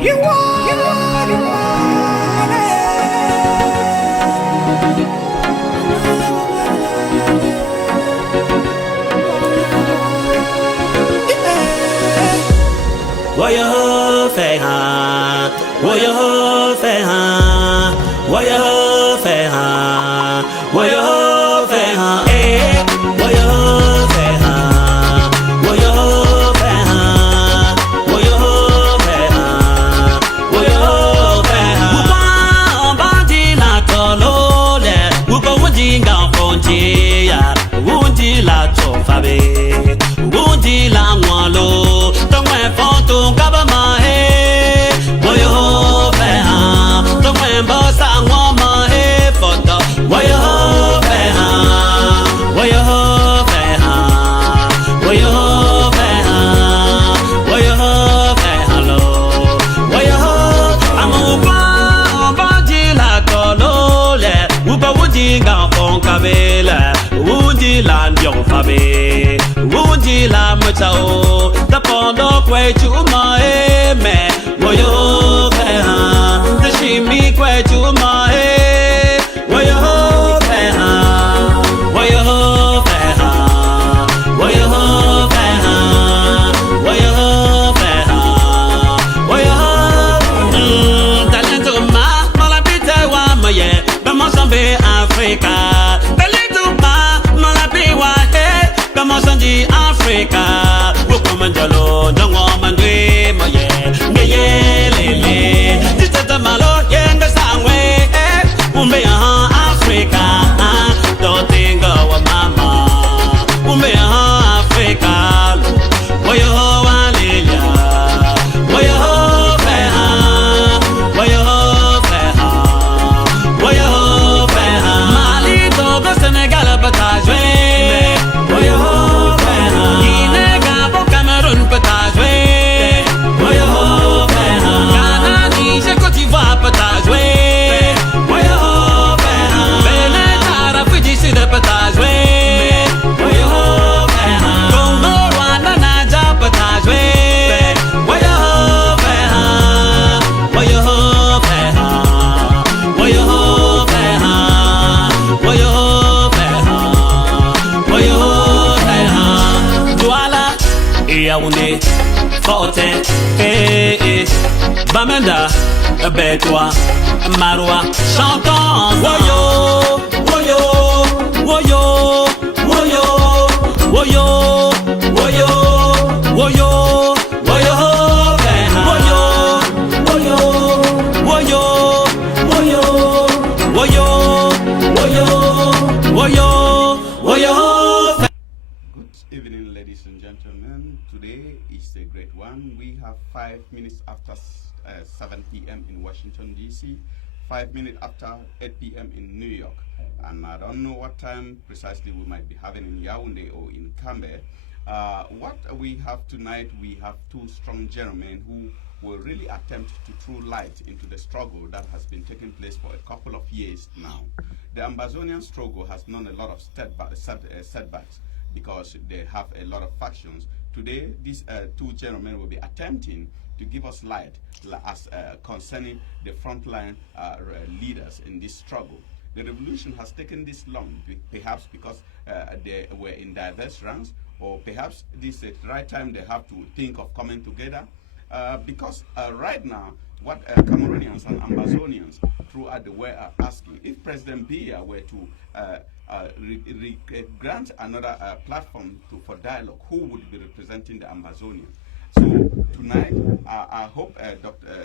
You are. What you say, huh? What you say, huh? What you say, huh? What you say, huh? Eh? What you say, huh? What you say, huh? What you say, huh? What you say, huh? Upa bandi la tolole, upa wundi nga fonti ya, wundi la tofabe, wundi la mwalo. Photo cover my head. Boy, you fair, the way boss I want my head photo. Boy, you fair, boy, you fair, boy, you fair, boy, you fair, hello, boy, you. I'm a body like a lole. Uba woody got on cabela, woody land young fabe, woody la mutao. Pondo kwetu mae woyo peha tashimi kwetu mae woyo peha woyo peha woyo peha woyo peha woyo talento ma malapite wa maye bamosombe Africa talento ma malapi wa he bamosonji Africa Manjalo, no woman, my yeah, lele. This is the malo, yeah, the sangway, Umbea, Africa, don't think of mama, Umbea, Africa, Boyo, Alilia, Boyo, Feha, Boyo, Feha, Boyo, Feha, Mali, Togo, Senegal, Batajwe, Boyo. Yaoundé, Forte, Bamenda, Bétois, Marois, chantons Woyo, Woyo, Woyo, Woyo, Woyo, Woyo, Woyo, Woyo, Woyo, Woyo, Woyo, Woyo, Woyo, Woyo, Woyo. Good evening, ladies and gentlemen. Today is a great one. We have 5 minutes after 7 p.m. in Washington, D.C., 5 minutes after 8 p.m. in New York. And I don't know what time precisely we might be having in Yaoundé or in Cambe. What we have tonight, we have two strong gentlemen who will really attempt to throw light into the struggle that has been taking place for a couple of years now. The Ambazonian struggle has known a lot of setbacks because they have a lot of factions. Today, these two gentlemen will be attempting to give us light as concerning the frontline leaders in this struggle. The revolution has taken this long, perhaps because they were in diverse ranks, or perhaps this is the right time they have to think of coming together. Because right now, what Cameroonians and Ambazonians throughout the world are asking, if President Biya were to grant another platform for dialogue, who would be representing the Ambazonians? So tonight, I hope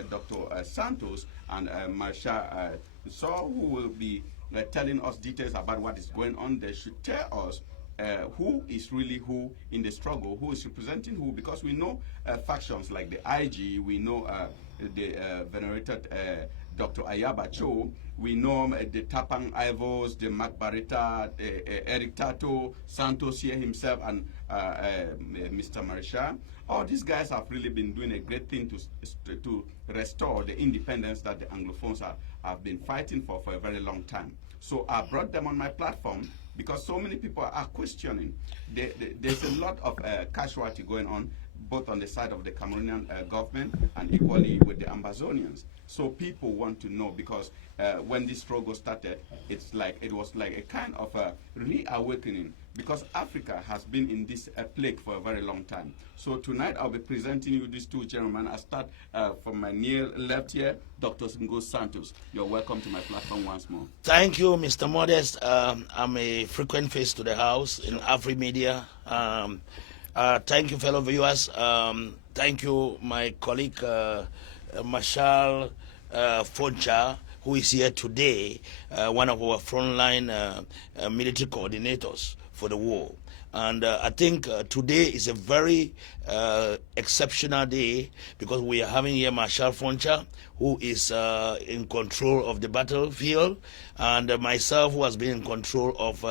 Dr. Santos and Marsha Saw, who will be telling us details about what is going on, they should tell us who is really who in the struggle, who is representing who, because we know factions like the IG, we know the venerated Dr. Ayaba Cho, we know the Tapang Ivos, the Macbarita, Eric Tato, Santos here himself, and Mr. Marisha. All these guys have really been doing a great thing to restore the independence that the Anglophones have been fighting for a very long time. So I brought them on my platform because so many people are questioning. There's a lot of casualty going on, both on the side of the Cameroonian government and equally with the Ambazonians. So people want to know, because when this struggle started, it was like a kind of a reawakening, because Africa has been in this plague for a very long time. So tonight I'll be presenting you these two gentlemen. I start from my near left here, Dr. Ngo Santos. You're welcome to my platform once more. Thank you, Mr. Modest. I'm a frequent face to the house in AfriMedia. Thank you, fellow viewers. Thank you, my colleague, Marshal Foncha, who is here today, one of our frontline military coordinators for the war. And I think today is a very exceptional day, because we are having here Marshal Foncha, who is in control of the battlefield, and myself, who has been in control of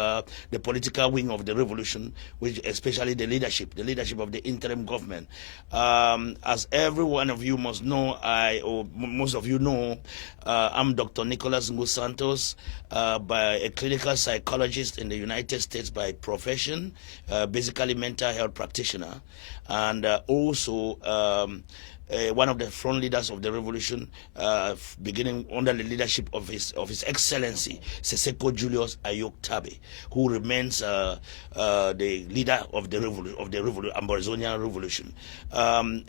the political wing of the revolution, which especially the leadership of the interim government. As every one of you must know, or most of you know, I'm Dr. Nicholas Ngo Santos, by a clinical psychologist in the United States by profession, basically mental health practitioner, and also one of the front leaders of the revolution, beginning under the leadership of His Excellency Seseko Julius Ayok Tabe, who remains the leader of the Ambazonian revolution.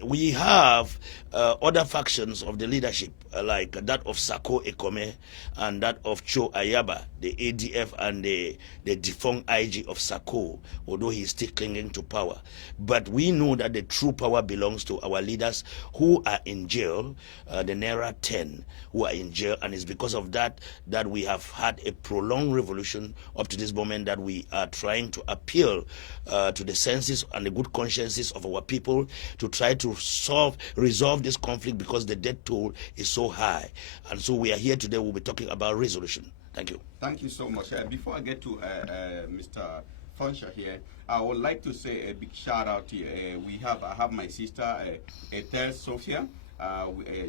We have other factions of the leadership, like that of Sako Ekome and that of Cho Ayaba, the ADF and the defunct IG of Sako, although he is still clinging to power. But we know that the true power belongs to our leaders who are in jail, the Naira 10, who are in jail, and it's because of that that we have had a prolonged revolution up to this moment, that we are trying to appeal to the senses and the good consciences of our people to try to resolve this conflict, because the death toll is so high. And so we are here today, we'll be talking about resolution. Thank you. Thank you so much. Before I get to Mr. Foncha here, I would like to say a big shout out to I have my sister Ethel Sophia.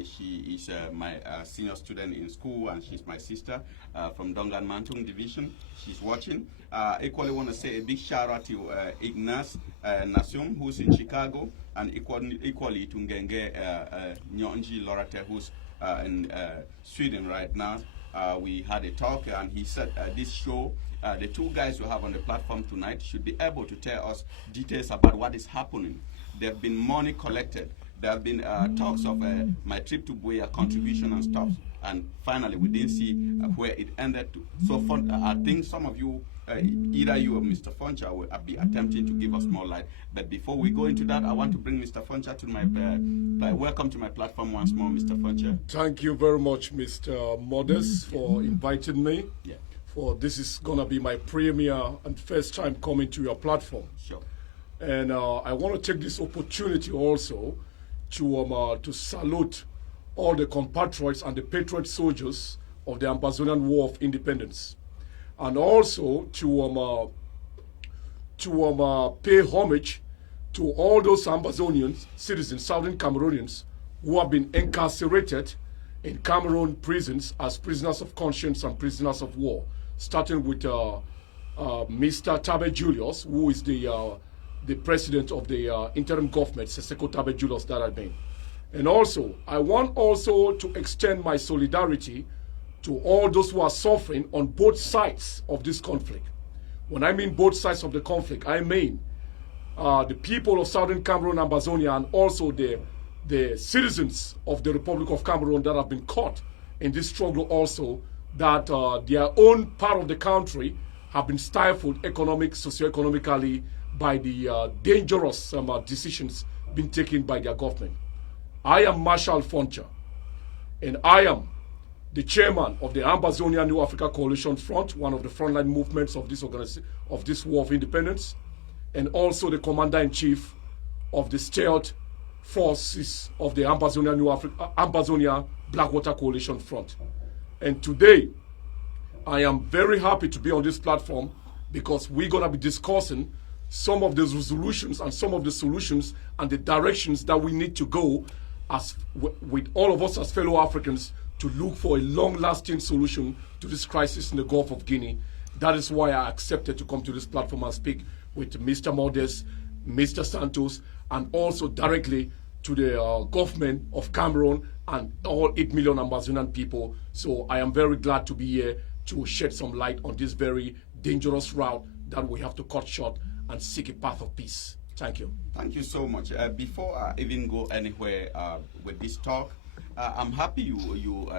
She is my senior student in school, and she's my sister from Dongan Mantung Division. She's watching. Equally want to say a big shout out to Ignace Nasum, who's in Chicago, and equally to Ngenge Nyonji Lorate, who's in Sweden right now. We had a talk, and he said this show, the two guys we have on the platform tonight should be able to tell us details about what is happening. There have been money collected. There have been talks of my trip to Buea contribution and stuff. And finally, we didn't see where it ended to. So I think some of you, either you or Mr. Foncha, will be attempting to give us more light. But before we go into that, I want to bring Mr. Foncha to my welcome to my platform once more, Mr. Foncha. Thank you very much, Mr. Modest, for inviting me. Yeah. For this is going to be my premier and first time coming to your platform. Sure. And I want to take this opportunity also to salute all the compatriots and the patriot soldiers of the Ambazonian War of Independence, and also to pay homage to all those Ambazonian citizens, Southern Cameroonians, who have been incarcerated in Cameroon prisons as prisoners of conscience and prisoners of war, starting with Mr. Tabe Julius, who is the president of the interim government, Seseko Tabe Julius, that I mean. And also, I want also to extend my solidarity to all those who are suffering on both sides of this conflict. When I mean both sides of the conflict, I mean the people of Southern Cameroon, Ambazonia, and also the citizens of the Republic of Cameroon that have been caught in this struggle also, that their own part of the country have been stifled socioeconomically by the dangerous decisions being taken by their government. I am Marshal Foncha, and I am the chairman of the Ambazonia New Africa Coalition Front, one of the frontline movements of this War of Independence, and also the commander-in-chief of the stealth forces of the Ambazonia Blackwater Coalition Front. And today, I am very happy to be on this platform, because we're going to be discussing some of the resolutions and some of the solutions and the directions that we need to go with all of us as fellow Africans to look for a long-lasting solution to this crisis in the Gulf of Guinea. That is why I accepted to come to this platform and speak with Mr. Modest, Mr. Santos, and also directly to the government of Cameroon and all 8 million Ambazonian people. So I am very glad to be here to shed some light on this very dangerous route that we have to cut short and seek a path of peace. Thank you. Thank you so much. Before I even go anywhere with this talk, I'm happy you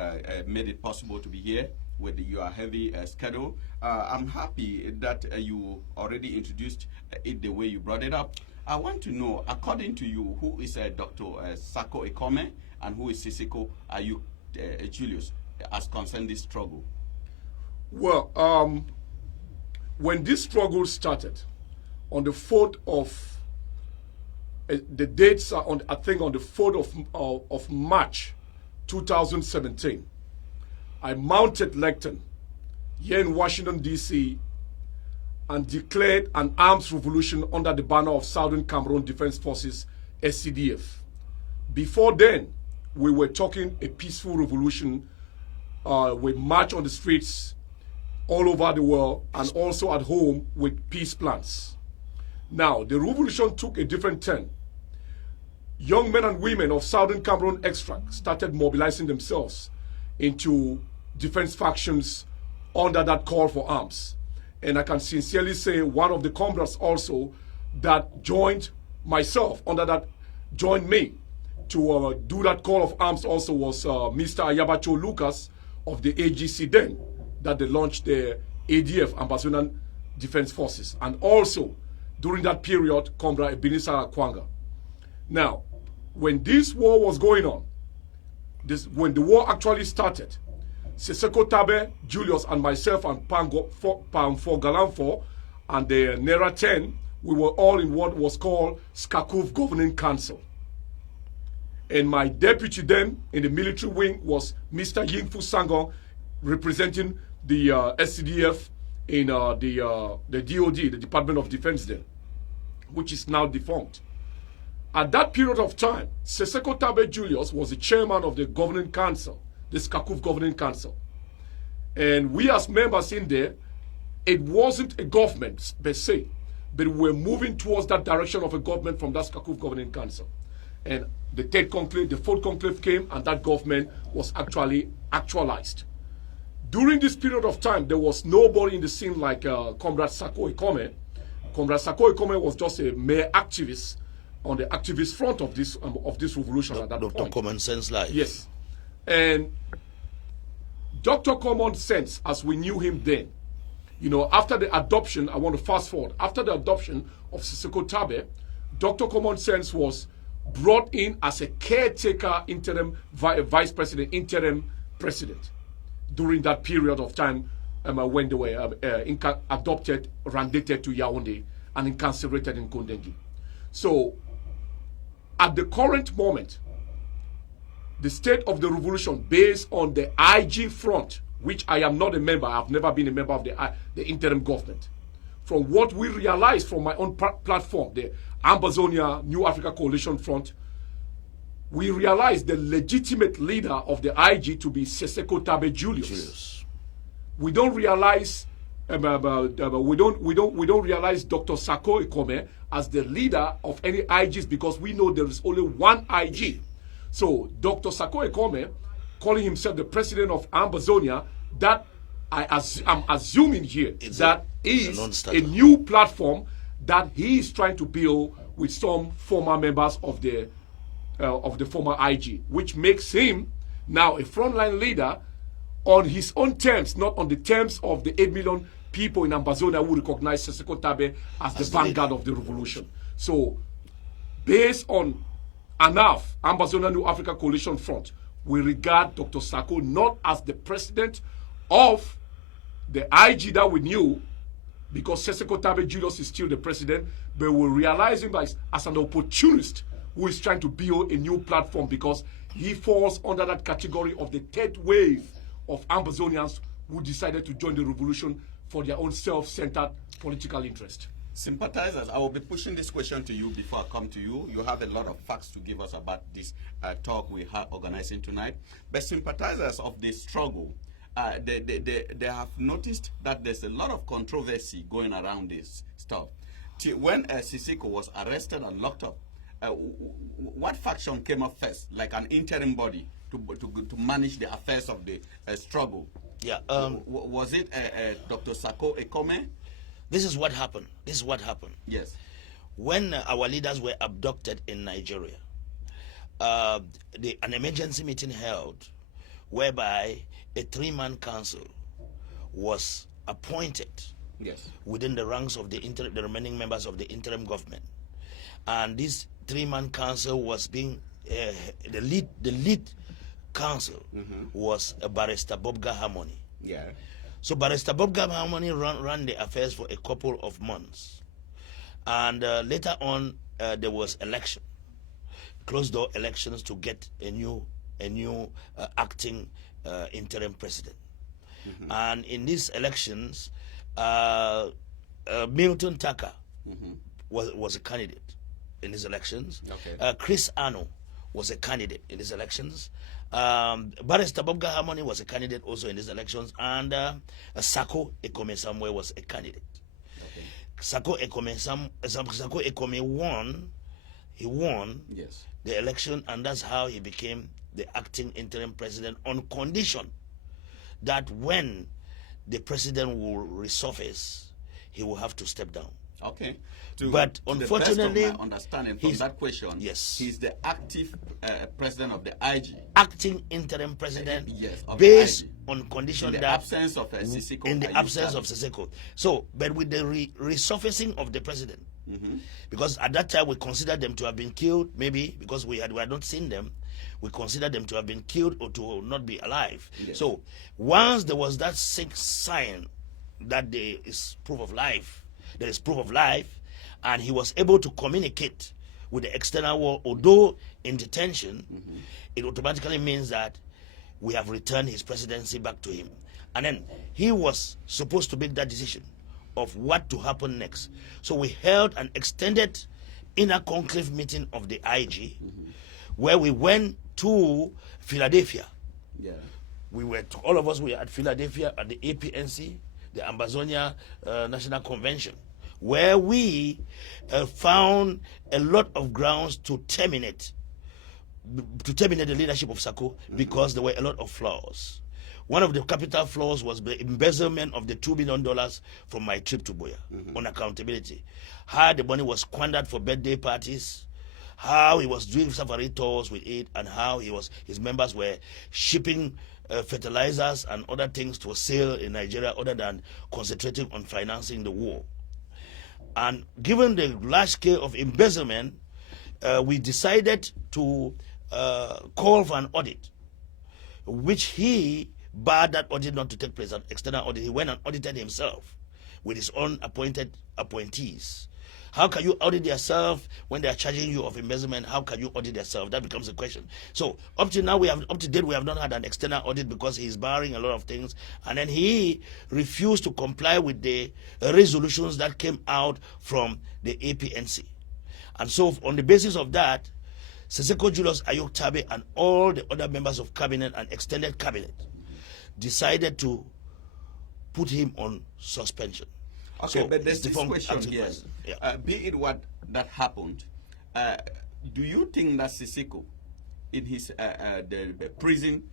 made it possible to be here with your heavy schedule. I'm happy that you already introduced it the way you brought it up. I want to know, according to you, who is Dr. Sako Ekome and who is Siseko Julius as concerned this struggle? Well, when this struggle started, on the 4th of, the dates are on, I think on the 4th of March 2017, I mounted lectern here in Washington, D.C., and declared an arms revolution under the banner of Southern Cameroon Defense Forces, SCDF. Before then, we were talking a peaceful revolution. We march on the streets all over the world and also at home with peace plans. Now, the revolution took a different turn. Young men and women of Southern Cameroon extract started mobilizing themselves into defense factions under that call for arms. And I can sincerely say one of the comrades also that joined myself under that, joined me to do that call of arms also was Mr. Ayabacho Lucas of the AGC then, that they launched the ADF, Ambazonian Defense Forces. And also, during that period, Comrade Ebenezer Kwanga. Now, when this war was going on, when the war actually started, Siseko Tabe, Julius, and myself, and Pam Galanfo, and the Nera 10, we were all in what was called Skakuf Governing Council. And my deputy then in the military wing was Mr. Yingfu Sangong, representing the SCDF in the DOD, the Department of Defense then, which is now defunct. At that period of time, Siseko Tabe Julius was the chairman of the Governing Council, the Skakuf Governing Council. And we as members in there, it wasn't a government per se, but we were moving towards that direction of a government from that Skakuf Governing Council. And the third conclave, the fourth conclave came, and that government was actually actualized. During this period of time, there was nobody in the scene like Comrade Sako Ekome. Comrade Sako Ekome was just a mere activist on the activist front of this revolution at that point. Dr. Common Sense Life. Yes. And Dr. Common Sense, as we knew him then, you know, after the adoption, I want to fast forward, after the adoption of Siseko Tabe, Dr. Common Sense was brought in as a caretaker interim vice president, interim president during that period of time when they were adopted, rendated to Yaoundé, and incarcerated in Kondengi. So, at the current moment, the state of the revolution based on the IG front, which I am not a member, I've never been a member of the interim government. From what we realized from my own platform, the Ambazonia New Africa Coalition Front, we realized the legitimate leader of the IG to be Siseko Tabe Julius. We don't realize we don't realize Dr. Sako Ekome as the leader of any IGs because we know there is only one IG. So Dr. Sako Ekome, calling himself the president of Ambazonia, that I'm assuming here that is a new platform that he is trying to build with some former members of the former IG, which makes him now a frontline leader on his own terms, not on the terms of the 8 million people in Ambazonia who recognize Siseko Tabe as the vanguard of the revolution. So, based on ANAF, Ambazonia New Africa Coalition Front, we regard Dr. Sako not as the president of the IG that we knew, because Siseko Tabe Julius is still the president, but we realize him as an opportunist who is trying to build a new platform because he falls under that category of the third wave of Ambazonians who decided to join the revolution for their own self-centered political interest. Sympathizers, I will be pushing this question to you before I come to you. You have a lot of facts to give us about this talk we are organizing tonight. But sympathizers of the struggle, they have noticed that there's a lot of controversy going around this stuff. when Sisiko was arrested and locked up, what faction came up first, like an interim body to manage the affairs of the struggle? Yeah. Was it Dr. Sako Ekome? This is what happened. This is what happened. Yes. When our leaders were abducted in Nigeria, an emergency meeting held whereby a 3-man council was appointed, yes, within the ranks of the remaining members of the interim government. And this 3-man council was being, the lead council was a Barrister Bobga Harmony. Yeah. So Barrister Bobga Harmony ran the affairs for a couple of months. And later on, there was election, closed-door elections to get a new acting interim president. And in these elections, Milton Tucker was a candidate in these elections. Okay. Chris Ano was a candidate in these elections. Barrister Bobga Harmony was a candidate also in these elections, and Sako Ekome Samuel was a candidate. Okay. Sako Ekome won. He won, yes, the election, and that's how he became the acting interim president, on condition that when the president will resurface, he will have to step down. Okay. But unfortunately, the best of my understanding from that question, yes, he's the active president of the IG. Acting interim president, yes, of based the IG. On condition in the that absence of Sisiko, in the absence of Sisiko. So, but with the resurfacing of the president, because at that time we considered them to have been killed, maybe because we had not seen them, we considered them to have been killed or to not be alive. Yes. So, once there was that sign that there is proof of life, and he was able to communicate with the external world, although in detention, it automatically means that we have returned his presidency back to him. And then he was supposed to make that decision of what to happen next. So we held an extended inner conclave meeting of the IG, where we went to Philadelphia. Yeah. All of us were at Philadelphia at the APNC, the Ambazonia National Convention, where we found a lot of grounds to terminate the leadership of Sako, because there were a lot of flaws. One of the capital flaws was the embezzlement of the $2 billion from my trip to Buea, on accountability. How the money was squandered for birthday parties, how he was doing safari tours with it, and how his members were shipping fertilizers and other things to sell in Nigeria, other than concentrating on financing the war. And given the large scale of embezzlement, we decided to call for an audit, which he barred that audit not to take place, an external audit. He went and audited himself with his own appointees. How can you audit yourself when they are charging you of embezzlement? How can you audit yourself? That becomes a question. So up to now, up to date, we have not had an external audit because he's barring a lot of things, and then he refused to comply with the resolutions that came out from the APNC. And so on the basis of that, Siseko Julius Ayok Tabe and all the other members of cabinet and extended cabinet decided to put him on suspension. Okay, So but there's it's this the question acting here. president. Yeah. Be it what that happened, do you think that Siseko, in his the prison,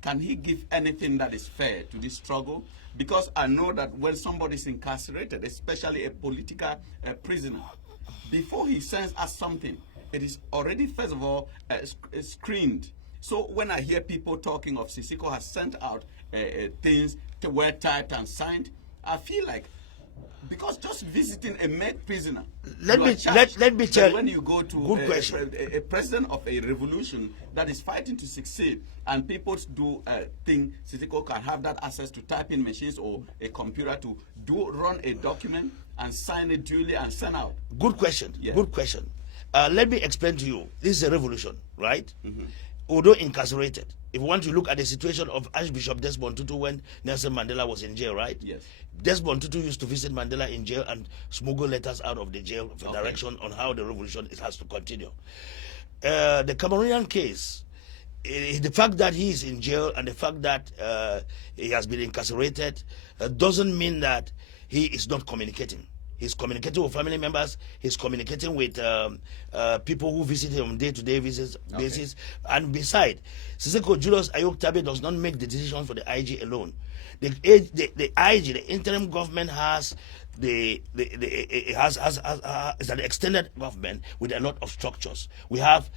can he give anything that is fair to this struggle? Because I know that when somebody is incarcerated, especially a political prisoner, before he sends us something, it is already, first of all, screened. So when I hear people talking of Siseko has sent out things to were typed and signed, I feel like, because just visiting a made prisoner, Let me tell you. when you go to Good question. a president of a revolution that is fighting to succeed, and people do think Siseko can have that access to typing machines or a computer to run a document and sign it duly and send out. Good question. Yeah. Good question. Let me explain to you. This is a revolution, right? Although incarcerated, if you want to look at the situation of Archbishop Desmond Tutu when Nelson Mandela was in jail, right? Yes. Desmond Tutu used to visit Mandela in jail and smuggle letters out of the jail for direction on how the revolution has to continue. The Cameroonian case, the fact that he is in jail and the fact that he has been incarcerated doesn't mean that he is not communicating. He's communicating with family members. He's communicating with people who visit him on day-to-day basis. And besides, Siseko Julius Ayok Tabe does not make the decision for the IG alone. The IG, the interim government, has is an extended government with a lot of structures. We have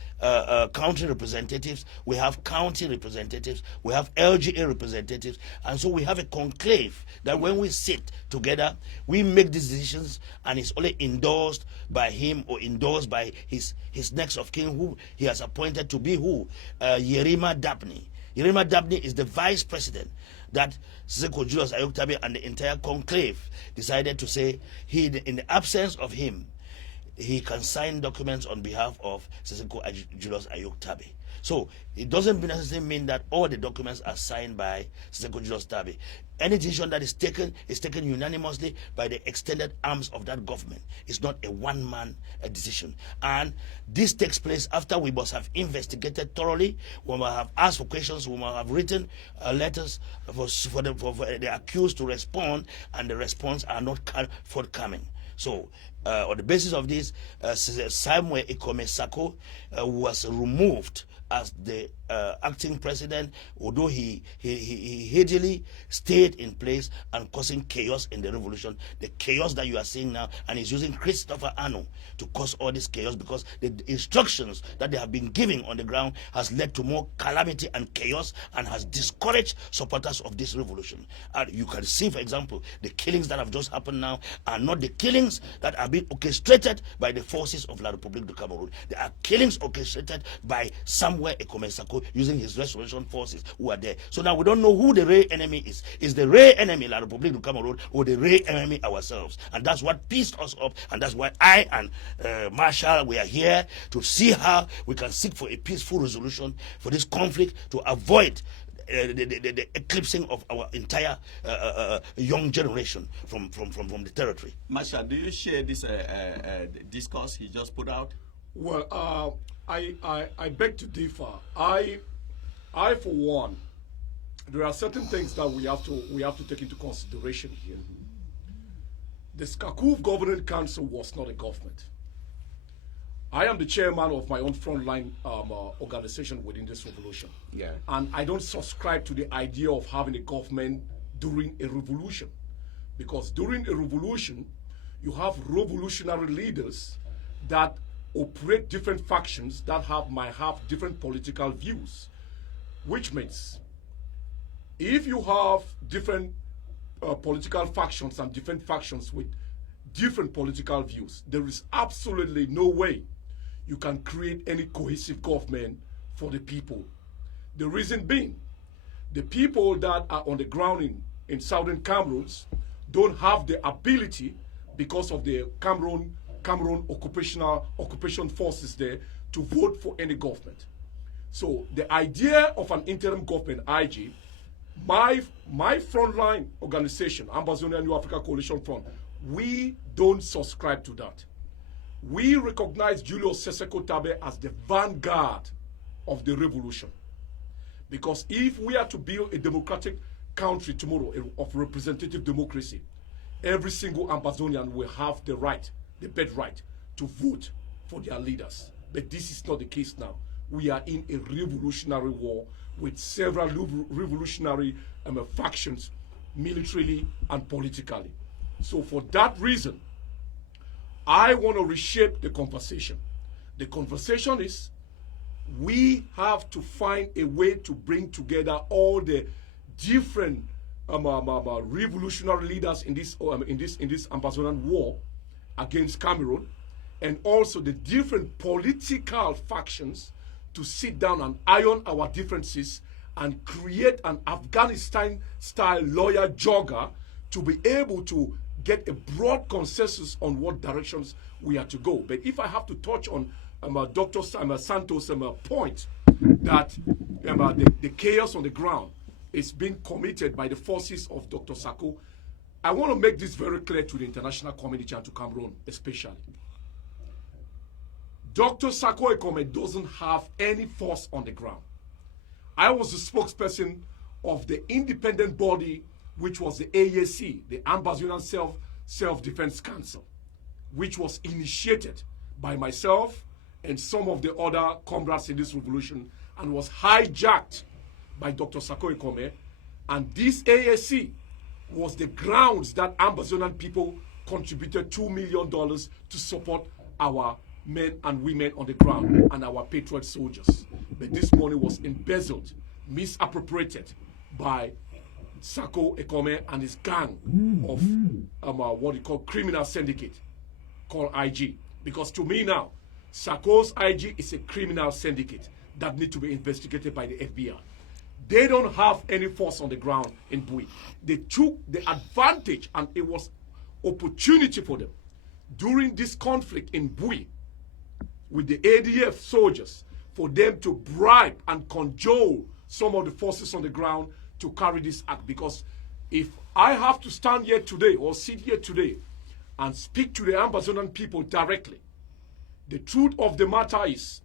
country representatives, we have county representatives, we have LGA representatives, and so we have a conclave that when we sit together, we make these decisions, and it's only endorsed by him or endorsed by his next of kin, who he has appointed to be Yerima Dabney. Yerima Dabney is the vice president that Siseko Julius Ayok Tabe and the entire conclave decided to say in the absence of him, he can sign documents on behalf of Siseko Julius Ayok Tabe. So it doesn't necessarily mean that all the documents are signed by Siseko Julius Tabe. Any decision that is taken unanimously by the extended arms of that government. It's not a one-man decision. And this takes place after we must have investigated thoroughly, we must have asked for questions, we must have written letters for the accused to respond, and the response are not forthcoming. So, on the basis of this, Samuel Ikome Sako was removed as the acting president, although he hastily stayed in place and causing chaos in the revolution, the chaos that you are seeing now, and he's using Christopher Ano to cause all this chaos, because the instructions that they have been giving on the ground has led to more calamity and chaos and has discouraged supporters of this revolution. And you can see, for example, the killings that have just happened now are not the killings that are being orchestrated by the forces of La République du Cameroon. They are killings orchestrated by Samuel Ikome Sako using his restoration forces who are there. So now we don't know who the real enemy is. Is the real enemy La République du Cameroon, or the real enemy ourselves? And that's what pissed us off, and that's why I and Marshall, we are here to see how we can seek for a peaceful resolution for this conflict, to avoid the eclipsing of our entire young generation from the territory. Marshall, do you share this discourse he just put out? Well, I beg to differ. I for one, there are certain things that we have to take into consideration here. The Skakuv Governing Council was not a government. I am the chairman of my own frontline organization within this revolution. Yeah. And I don't subscribe to the idea of having a government during a revolution. Because during a revolution, you have revolutionary leaders that operate different factions that might have different political views. Which means, if you have different political factions and different factions with different political views, there is absolutely no way you can create any cohesive government for the people. The reason being, the people that are on the ground in southern Cameroon don't have the ability, because of the Cameroon occupation forces there, to vote for any government. So the idea of an interim government, IG, my frontline organization, Ambazonia New Africa Coalition Front, we don't subscribe to that. We recognize Julius Siseko Tabe as the vanguard of the revolution. Because if we are to build a democratic country tomorrow of representative democracy, every single Ambazonian will have the right, the birthright, to vote for their leaders. But this is not the case now. We are in a revolutionary war with several revolutionary factions, militarily and politically. So for that reason, I want to reshape the conversation. The conversation is, we have to find a way to bring together all the different revolutionary leaders in this Ambazonian war against Cameroon, and also the different political factions, to sit down and iron our differences and create an Afghanistan-style lawyer jogger to be able to get a broad consensus on what directions we are to go. But if I have to touch on Dr. Santos' point that the chaos on the ground is being committed by the forces of Dr. Sako, I want to make this very clear to the international community and to Cameroon especially. Dr. Sako Ekome doesn't have any force on the ground. I was the spokesperson of the independent body, which was the AAC, the Ambazonian Self-Defense Council. which was initiated by myself and some of the other comrades in this revolution and was hijacked by Dr. Sako Ekome. And this ASC was the grounds that Ambazonian people contributed $2 million to support our men and women on the ground and our patriot soldiers. But this money was embezzled, misappropriated by Sako Ekome and his gang of what you call criminal syndicate called IG. Because to me now, Sako's IG is a criminal syndicate that need to be investigated by the FBI. They don't have any force on the ground in Bui. They took the advantage, and it was opportunity for them during this conflict in Bui with the ADF soldiers for them to bribe and cajole some of the forces on the ground to carry this act. Because if I have to stand here today or sit here today and speak to the Ambazonian people directly, the truth of the matter is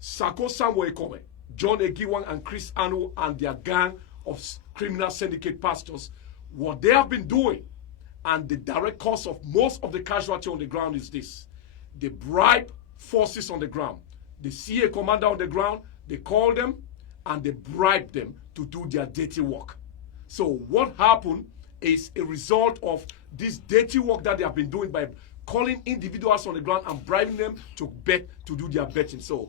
Sako Samuel Ekome, John Egiwan and Chris Anu and their gang of criminal syndicate pastors, what they have been doing, and the direct cause of most of the casualty on the ground is this. They bribe forces on the ground. They see a commander on the ground, they call them, and they bribe them to do their dirty work. So what happened is a result of this dirty work that they have been doing by calling individuals on the ground and bribing them to bet, to do their betting. So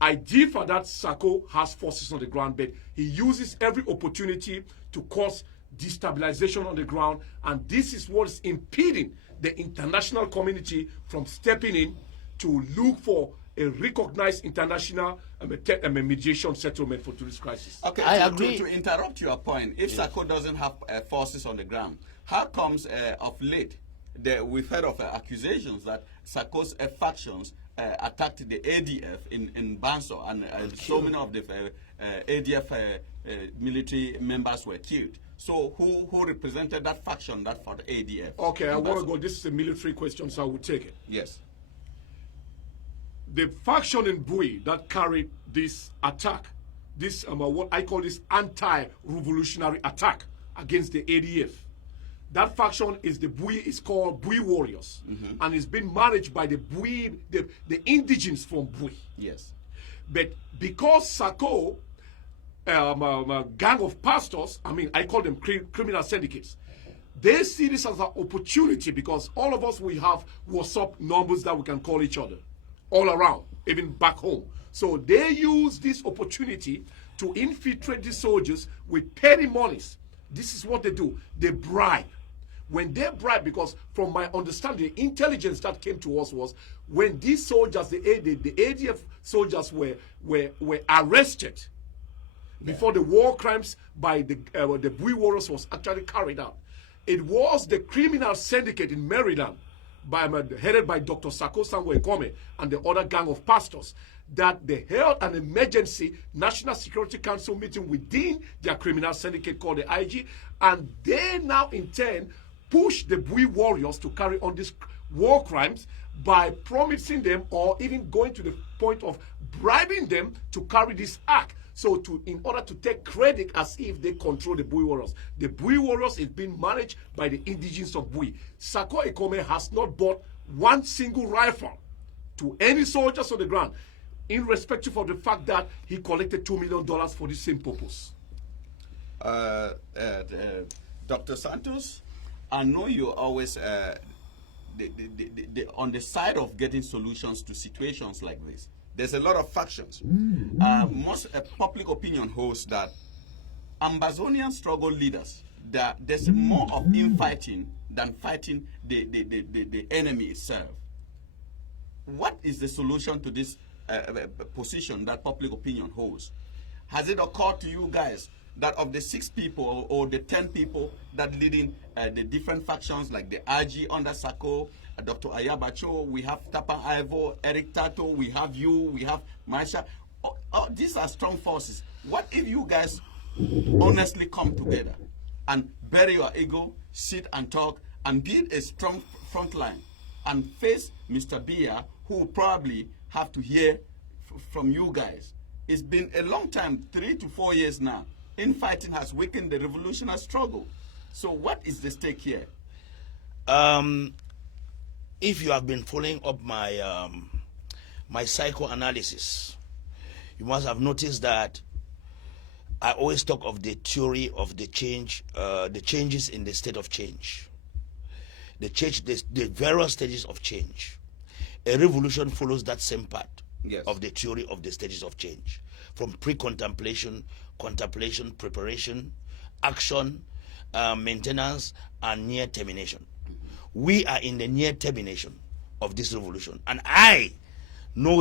I differ that Sako has forces on the ground, but he uses every opportunity to cause destabilization on the ground, and this is what is impeding the international community from stepping in to look for a recognized international mediation settlement for this crisis. Okay, I agree. To interrupt your point, if Sako doesn't have forces on the ground, how comes of late we've heard of accusations that Sako's factions attacked the ADF in Banso, and so many of the ADF military members were killed. So who represented that faction that fought ADF? Okay, I want to go. This is a military question, so I will take it. Yes. The faction in Bui that carried this attack, this what I call this anti-revolutionary attack against the ADF, that faction is called Bui Warriors, and it's been managed by the Bui, the indigenes from Bui. Yes. But because Sako, gang of pastors, I call them criminal syndicates, they see this as an opportunity because all of us, we have WhatsApp numbers that we can call each other all around, even back home. So they use this opportunity to infiltrate the soldiers with petty monies. This is what they do. They bribe. When they bribe, because from my understanding, the intelligence that came to us was when these soldiers, the ADF soldiers were arrested before the war crimes by the Bui Warriors was actually carried out. It was the criminal syndicate in Maryland, headed by Dr. Sako Samuel Ekome and the other gang of pastors, that they held an emergency National Security Council meeting within their criminal syndicate called the IG, and they now in turn push the Bui Warriors to carry on these war crimes by promising them or even going to the point of bribing them to carry this act. So in order to take credit as if they control the Bui Warriors. The Bui Warriors is being managed by the indigenes of Bui. Sako Ekome has not bought one single rifle to any soldiers on the ground, irrespective of the fact that he collected $2 million for the same purpose. Dr. Santos, I know you're always on the side of getting solutions to situations like this. There's a lot of factions. Most public opinion holds that Ambazonian struggle leaders, there's more of infighting than fighting the enemy itself. What is the solution to this position that public opinion holds? Has it occurred to you guys that of the 6 people or the 10 people that leading the different factions like the IG under Sako, Dr. Ayabacho, we have Tapa Ivo, Eric Tato, we have you, we have Maisha. These are strong forces. What if you guys honestly come together and bury your ego, sit and talk, and build a strong front line and face Mr. Bia, who will probably have to hear from you guys? It's been a long time, 3 to 4 years now. Infighting has weakened the revolutionary struggle. So what is the stake here? if you have been following up my my psychoanalysis, you must have noticed that I always talk of the theory of the change, the changes in the state of change, the various stages of change. A revolution follows that same path of the theory of the stages of change, from pre-contemplation, contemplation, preparation, action, maintenance, and near termination. We are in the near termination of this revolution, and I know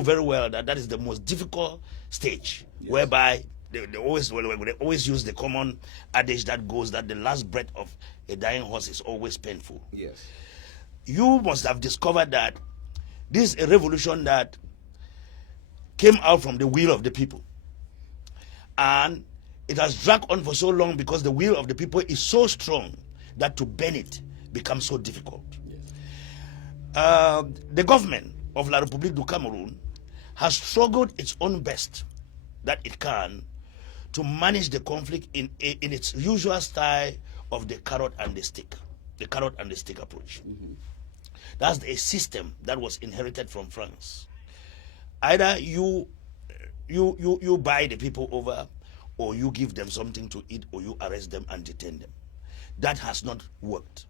very well that that is the most difficult stage, whereby they always use the common adage that goes that the last breath of a dying horse is always painful. Yes. You must have discovered that this is a revolution that came out from the will of the people, and it has dragged on for so long because the will of the people is so strong that to bend it becomes so difficult. The government of La République du Cameroon has struggled its own best that it can to manage the conflict in its usual style of the carrot and the stick approach. That's a system that was inherited from France. Either you buy the people over, or you give them something to eat, or you arrest them and detain them. That has not worked.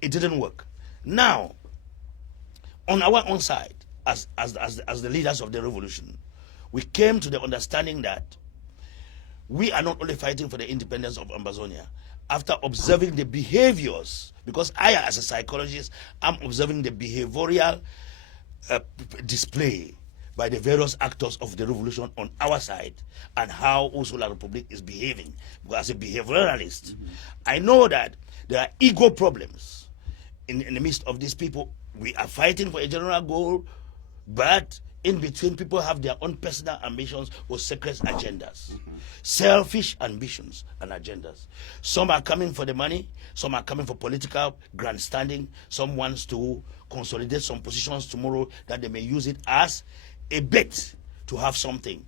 It didn't work. Now, on our own side, as the leaders of the revolution, we came to the understanding that we are not only fighting for the independence of Ambazonia. After observing the behaviors, because I, as a psychologist, am observing the behavioral display by the various actors of the revolution on our side, and how also La République is behaving. Because as a behavioralist, I know that there are ego problems in the midst of these people. We are fighting for a general goal, but in between, people have their own personal ambitions or secret agendas, selfish ambitions and agendas. Some are coming for the money, some are coming for political grandstanding, some wants to consolidate some positions tomorrow that they may use it as a bait to have something.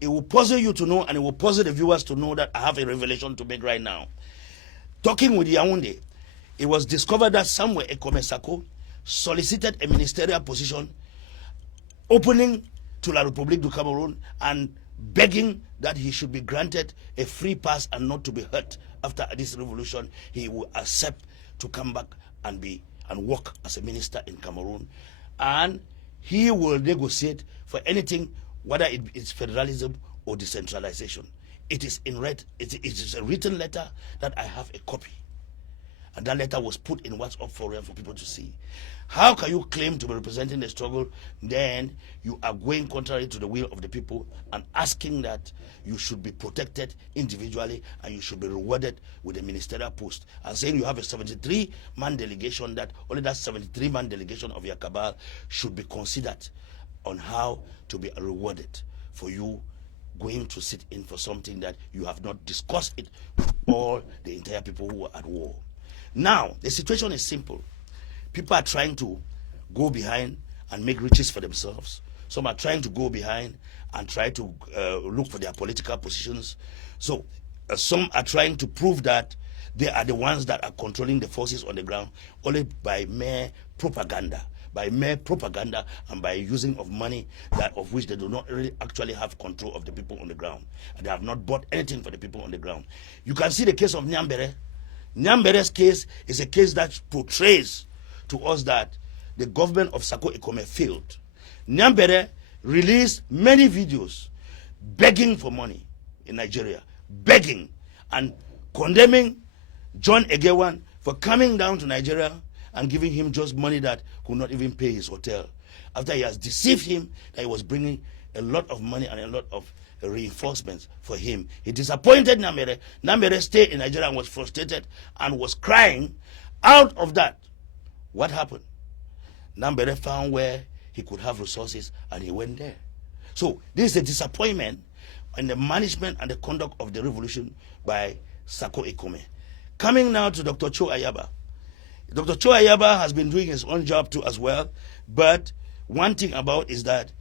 It will puzzle you to know, and it will puzzle the viewers to know, that I have a revelation to make right now. Talking with Yaoundé, it was discovered that somewhere Ekome Sako solicited a ministerial position, opening to La République du Cameroon and begging that he should be granted a free pass and not to be hurt after this revolution. He will accept to come back and work as a minister in Cameroon, and he will negotiate for anything, whether it is federalism or decentralization. It is in red. It is a written letter that I have a copy, and that letter was put in WhatsApp forum for people to see. How can you claim to be representing the struggle, then you are going contrary to the will of the people and asking that you should be protected individually and you should be rewarded with a ministerial post, and saying you have a 73-man delegation, that only that 73-man delegation of your cabal should be considered on how to be rewarded for you going to sit in for something that you have not discussed it with all the entire people who are at war. Now, the situation is simple. People are trying to go behind and make riches for themselves. Some are trying to go behind and try to look for their political positions. So some are trying to prove that they are the ones that are controlling the forces on the ground only by mere propaganda. And by using of money that of which they do not really actually have control of the people on the ground. And they have not bought anything for the people on the ground. You can see the case of Nyambere. Nyambere's case is a case that portrays to us that the government of Sako Ekome failed. Nyambere released many videos begging for money in Nigeria, begging and condemning John Egewan for coming down to Nigeria and giving him just money that could not even pay his hotel, after he has deceived him that he was bringing a lot of money and a lot of reinforcements for him. He disappointed Nyambere. Nyambere stayed in Nigeria and was frustrated and was crying. Out of that, what happened? Nyambere found where he could have resources and he went there. So this is a disappointment in the management and the conduct of the revolution by Sako Ekome. Coming now to Dr. Cho Ayaba. Dr. Cho Ayaba has been doing his own job too as well, but one thing about is that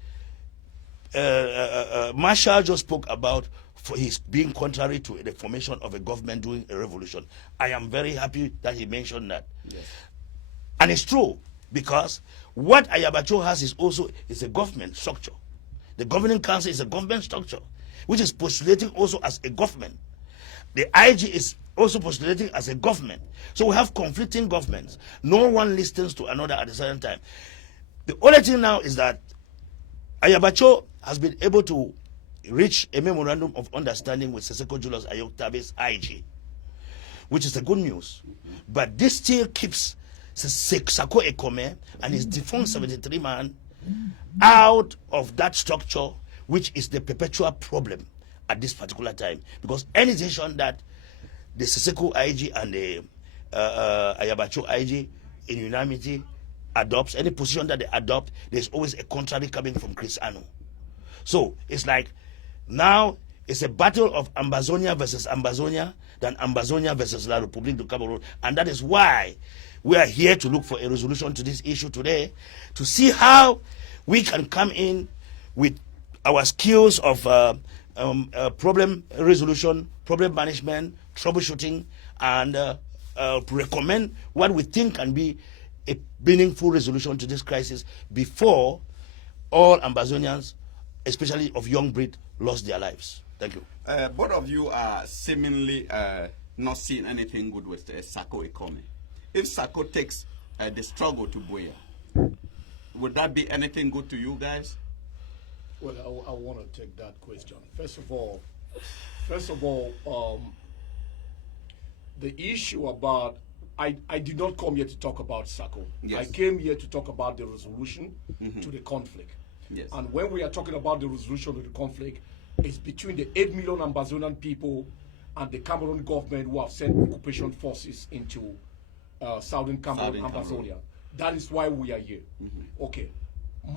Marshall just spoke about for his being contrary to the formation of a government during a revolution. I am very happy that he mentioned that. Yes. And it's true, because what Ayabacho has is a government structure. The governing council is a government structure, which is postulating also as a government. The IG is also postulating as a government. So we have conflicting governments. No one listens to another at the same time. The only thing now is that Ayabacho has been able to reach a memorandum of understanding with Seseko Julius Ayoktabe's IG, which is a good news. But this still keeps Sako Ekome and his defunct 73 man out of that structure, which is the perpetual problem at this particular time. Because any decision that the Seseko IG and the Ayabacho IG in unanimity adopts, any position that they adopt, there's always a contrary coming from Chris Anu. So it's like now it's a battle of Ambazonia versus Ambazonia than Ambazonia versus La République du Cameroon. And that is why we are here to look for a resolution to this issue today, to see how we can come in with our skills of problem resolution, problem management, troubleshooting, and recommend what we think can be a meaningful resolution to this crisis before all Ambazonians, especially of young breed, lost their lives. Thank you. Both of you are seemingly not seeing anything good with Sako Ekome. If Sako takes the struggle to Buea, would that be anything good to you guys? Well, I want to take that question. First of all, the issue about I did not come here to talk about Sako. Yes. I came here to talk about the resolution to the conflict. Yes. And when we are talking about the resolution of the conflict, it's between the 8 million Ambazonian people and the Cameroon government who have sent occupation forces into southern Cameroon, Ambazonia. That is why we are here. Okay.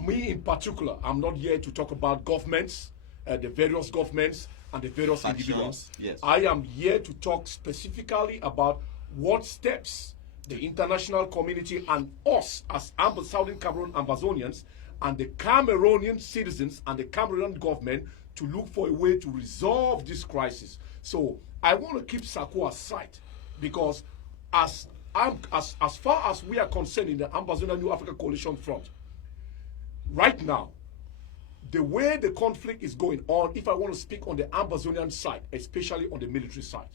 Me in particular, I'm not here to talk about governments, the various governments and the various individuals. Yes. I am here to talk specifically about what steps the international community and us as Southern Cameroon Ambazonians and the Cameroonian citizens and the Cameroonian government to look for a way to resolve this crisis. So I want to keep Sako aside, because as far as we are concerned in the Ambazonia New Africa Coalition front, right now, the way the conflict is going on, if I want to speak on the Ambazonian side, especially on the military side,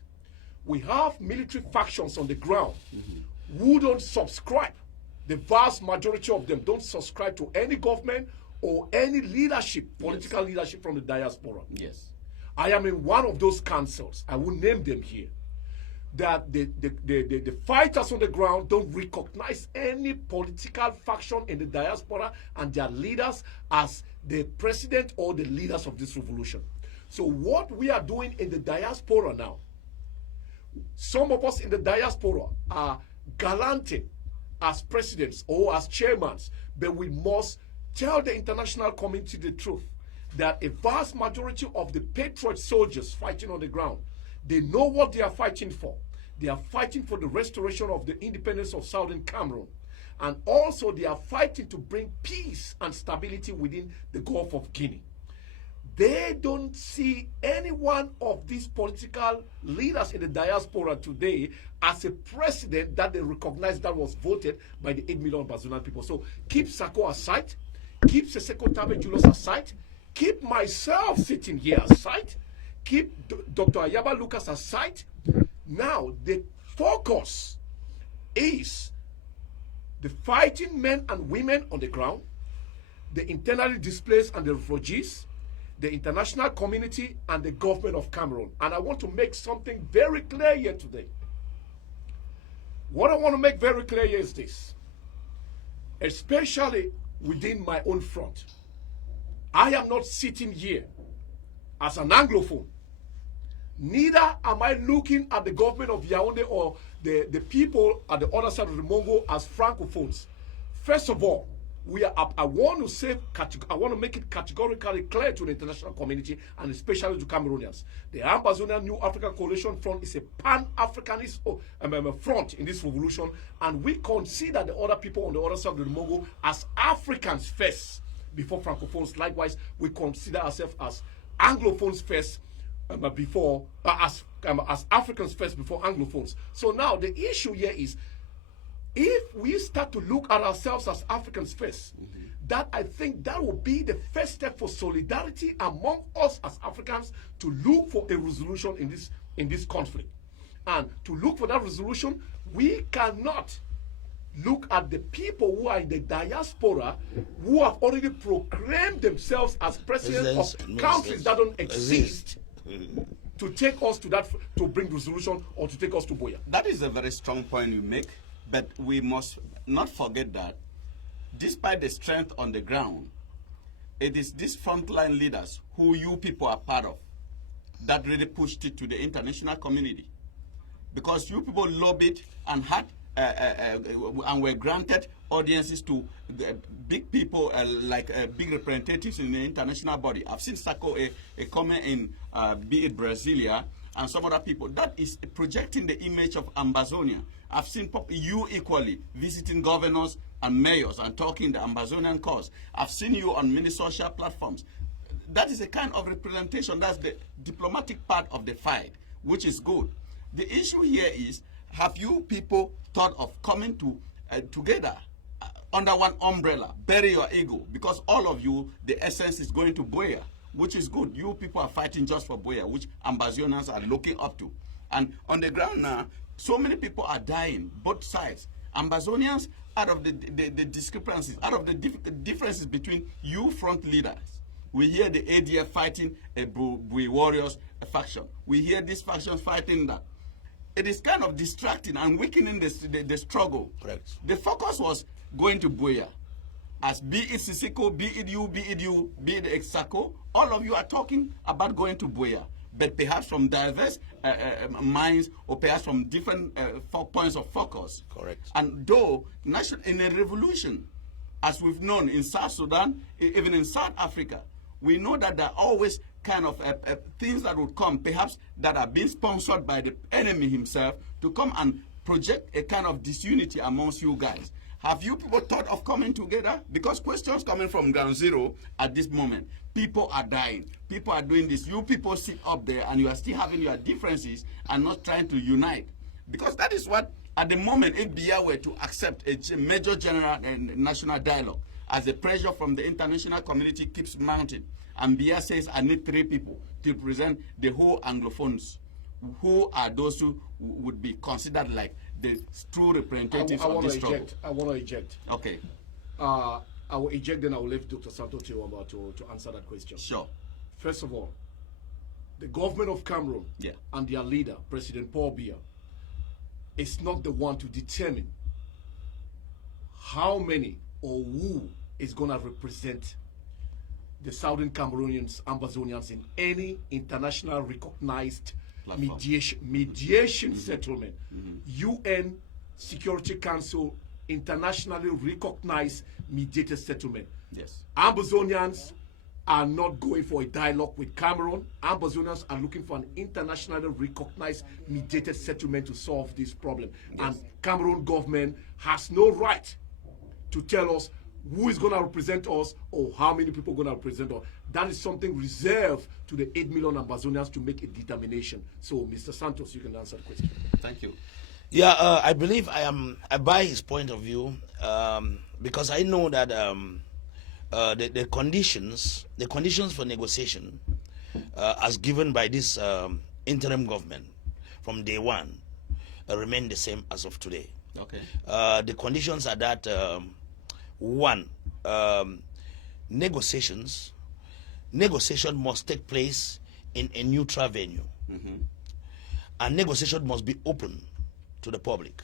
we have military factions on the ground who don't subscribe. The vast majority of them don't subscribe to any government or any leadership, political leadership from the diaspora. Yes. I am in one of those councils. I will name them here. That the fighters on the ground don't recognize any political faction in the diaspora and their leaders as the president or the leaders of this revolution. So what we are doing in the diaspora now, some of us in the diaspora are gallanting as presidents or as chairmen, but we must tell the international community the truth that a vast majority of the patriot soldiers fighting on the ground, they know what they are fighting for. They are fighting for the restoration of the independence of Southern Cameroon. And also they are fighting to bring peace and stability within the Gulf of Guinea. They don't see any one of these political leaders in the diaspora today as a president that they recognize that was voted by the 8 million Ambazonian people. So keep Sako aside, keep Seseko Tabe Julius aside, keep myself sitting here aside, keep Dr. Ayaba Lucas aside. Now, the focus is the fighting men and women on the ground, the internally displaced and the refugees, the international community, and the government of Cameroon. And I want to make something very clear here today. What I want to make very clear here is this, especially within my own front. I am not sitting here as an Anglophone. Neither am I looking at the government of Yaoundé or the people at the other side of the Mongo as Francophones. First of all, I want to make it categorically clear to the international community and especially to Cameroonians. The Ambazonia New Africa Coalition Front is a pan-Africanist front in this revolution, and we consider the other people on the other side of the Mongo as Africans first before Francophones. Likewise, we consider ourselves as Anglophones first as Africans first before Anglophones. So now the issue here is if we start to look at ourselves as Africans first, that I think that will be the first step for solidarity among us as Africans to look for a resolution in this conflict. And to look for that resolution, we cannot look at the people who are in the diaspora who have already proclaimed themselves as presidents of countries that don't exist to take us to that, to bring resolution or to take us to Buea. That is a very strong point you make, but we must not forget that despite the strength on the ground, it is these frontline leaders who you people are part of that really pushed it to the international community. Because you people lobbied and had and were granted audiences to the big people like big representatives in the international body. I've seen Sako a comment in be it Brasilia and some other people. That is projecting the image of Ambazonia. I've seen you equally visiting governors and mayors and talking the Ambazonian cause. I've seen you on many social platforms. That is a kind of representation. That's the diplomatic part of the fight, which is good. The issue here is, have you people thought of coming to together under one umbrella, bury your ego? Because all of you, the essence is going to Buea, which is good. You people are fighting just for Buea, which Ambazonians are looking up to. And on the ground now, so many people are dying, both sides. Ambazonians, out of the discrepancies, out of the differences between you front leaders. We hear the ADF fighting a Bui warriors faction. We hear these factions fighting that. It is kind of distracting and weakening the struggle. Correct. The focus was going to Buea. As be it Sisiko, be it you, be it Exako, all of you are talking about going to Buea. But perhaps from diverse minds or perhaps from different points of focus. Correct. And though in a revolution, as we've known in South Sudan, even in South Africa, we know that there are always kind of things that would come, perhaps that are being sponsored by the enemy himself, to come and project a kind of disunity amongst you guys. Have you people thought of coming together? Because questions coming from ground zero at this moment. People are dying. People are doing this. You people sit up there and you are still having your differences and not trying to unite. Because that is what, at the moment, if Biya were to accept a major general national dialogue, as the pressure from the international community keeps mounting, and Biya says, I need 3 people to represent the whole Anglophones, who are those who would be considered like the true representatives of this struggle? I want to eject. Okay. I will eject, then I will leave Dr. Santo Tiwamba to answer that question. Sure. First of all, the government of Cameroon and their leader, President Paul Biya, is not the one to determine how many or who is going to represent the Southern Cameroonians, Ambazonians in any international recognized mediation settlement, UN Security Council internationally recognized mediated settlement. Yes. Ambazonians are not going for a dialogue with Cameroon. Ambazonians are looking for an internationally recognized mediated settlement to solve this problem. Yes. And Cameroon government has no right to tell us who is going to represent us or how many people are going to represent us. That is something reserved to the 8 million Ambazonians to make a determination. So, Mr. Santos, you can answer the question. Thank you. Yeah, I believe I buy his point of view because I know that the conditions for negotiation as given by this interim government from day one remain the same as of today. Okay. The conditions are that one, negotiation must take place in a neutral venue, and negotiation must be open to the public,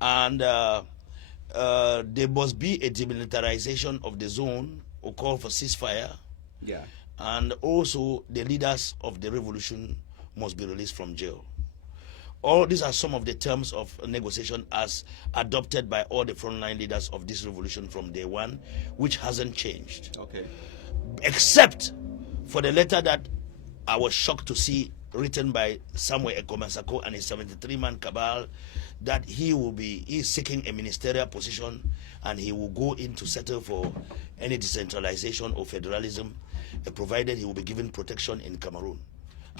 and there must be a demilitarization of the zone or call for ceasefire. Yeah. And also the leaders of the revolution must be released from jail. All these are some of the terms of negotiation as adopted by all the frontline leaders of this revolution from day one, which hasn't changed. Okay. Except for the letter that I was shocked to see written by Samuel Ekomasako and his 73-man cabal, that he is seeking a ministerial position and he will go in to settle for any decentralization or federalism, provided he will be given protection in Cameroon.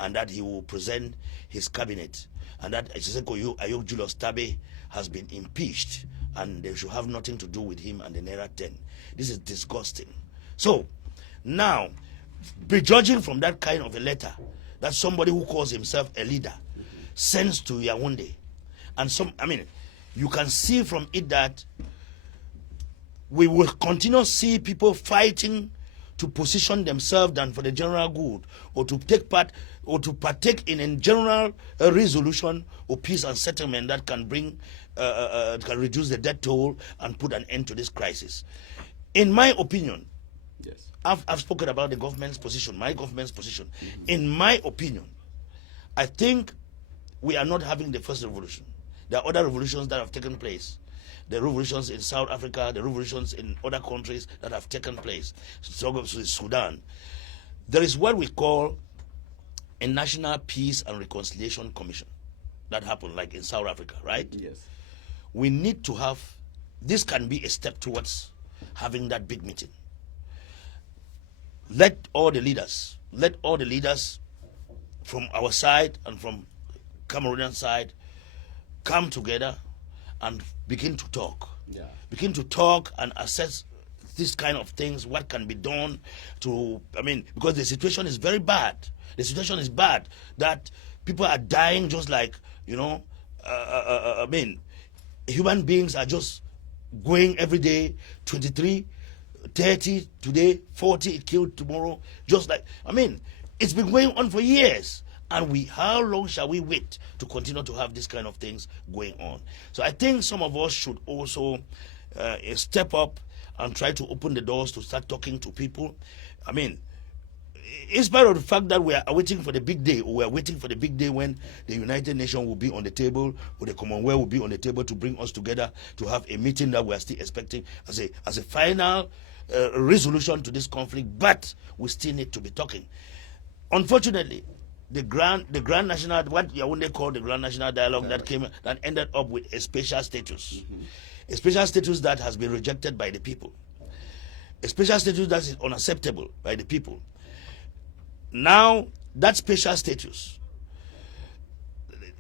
and that he will present his cabinet, and that Ayok Julius Tabe has been impeached, and they should have nothing to do with him and the Naira 10. This is disgusting. So, now, be judging from that kind of a letter that somebody who calls himself a leader sends to Yaoundé, and you can see from it that we will continue to see people fighting to position themselves than for the general good, or to take part or to partake in a general resolution or peace and settlement that can bring can reduce the death toll and put an end to this crisis. In my opinion, yes, I've spoken about the government's position, my government's position. In my opinion, I think we are not having the first revolution. There are other revolutions that have taken place. The revolutions in South Africa, the revolutions in other countries that have taken place, Sudan. There is what we call a National Peace and Reconciliation Commission that happened, like in South Africa, right? yes, We need to have, this can be a step towards having that big meeting. Let all the leaders from our side and from Cameroonian side come together and begin to talk. yeah, Begin to talk and assess these kind of things, what can be done to, because the situation is very bad. The situation is bad that people are dying just like, human beings are just going every day, 23, 30 today, 40 killed tomorrow, just like, it's been going on for years. And how long shall we wait to continue to have these kind of things going on? So I think some of us should also step up and try to open the doors to start talking to people. In spite of the fact that we are waiting for the big day, or we are waiting for the big day when the United Nations will be on the table, or the Commonwealth will be on the table to bring us together to have a meeting that we are still expecting as a final resolution to this conflict, but we still need to be talking. Unfortunately, the Grand National, what Yaoundé called the Grand National Dialogue, that ended up with a special status. A special status that has been rejected by the people. A special status that is unacceptable by the people. Now, that special status,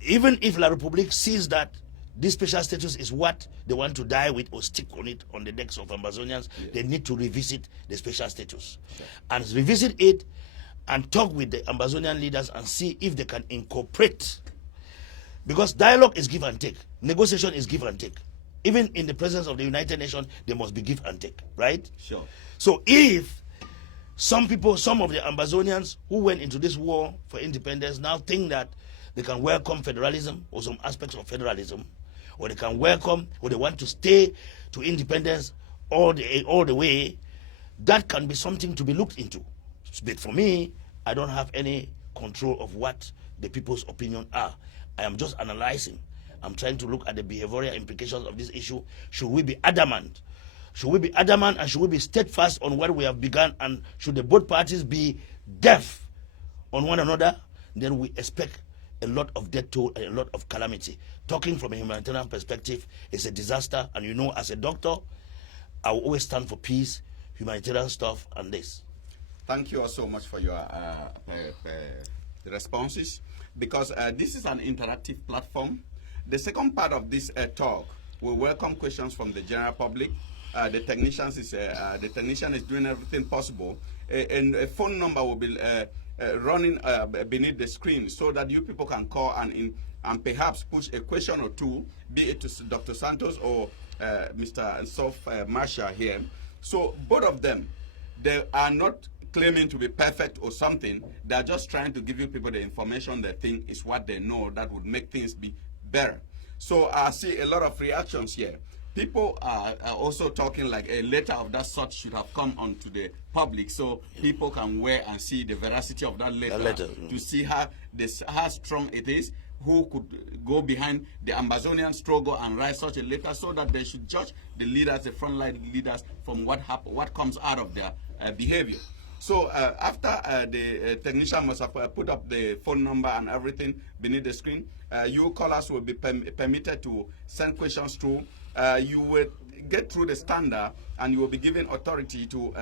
even if La République sees that this special status is what they want to die with or stick on it on the decks of Ambazonians, they need to revisit the special status. And revisit it and talk with the Ambazonian leaders and see if they can incorporate. Because dialogue is give and take. Negotiation is give and take. Even in the presence of the United Nations, there must be give and take, right? sure, So if some of the Ambazonians who went into this war for independence now think that they can welcome federalism or some aspects of federalism, or they can welcome, or they want to stay to independence all the way, that can be something to be looked into. But for me, I don't have any control of what the people's opinion are. I am just analyzing. I'm trying to look at the behavioral implications of this issue. Should we be adamant? Should we be adamant and should we be steadfast on what we have begun? And should the both parties be deaf on one another? Then we expect a lot of death toll and a lot of calamity. Talking from a humanitarian perspective is a disaster. And as a doctor, I will always stand for peace, humanitarian stuff, and this. Thank you all so much for your responses, because this is an interactive platform. The second part of this talk will welcome questions from the general public. The technician is doing everything possible, and a phone number will be running beneath the screen so that you people can call and perhaps push a question or two, be it to Dr. Santos or Mr. Sof Marsha here. So both of them, they are not claiming to be perfect or something. They're just trying to give you people the information they think is what they know that would make things be better. So I see a lot of reactions here. People are also talking like a letter of that sort should have come onto the public so people can weigh and see the veracity of that letter, to see how strong it is, who could go behind the Ambazonian struggle and write such a letter, so that they should judge the leaders, the frontline leaders, from what comes out of their behavior. So after the technician must have put up the phone number and everything beneath the screen, you callers will be permitted to send questions through. You will get through the standard and you will be given authority to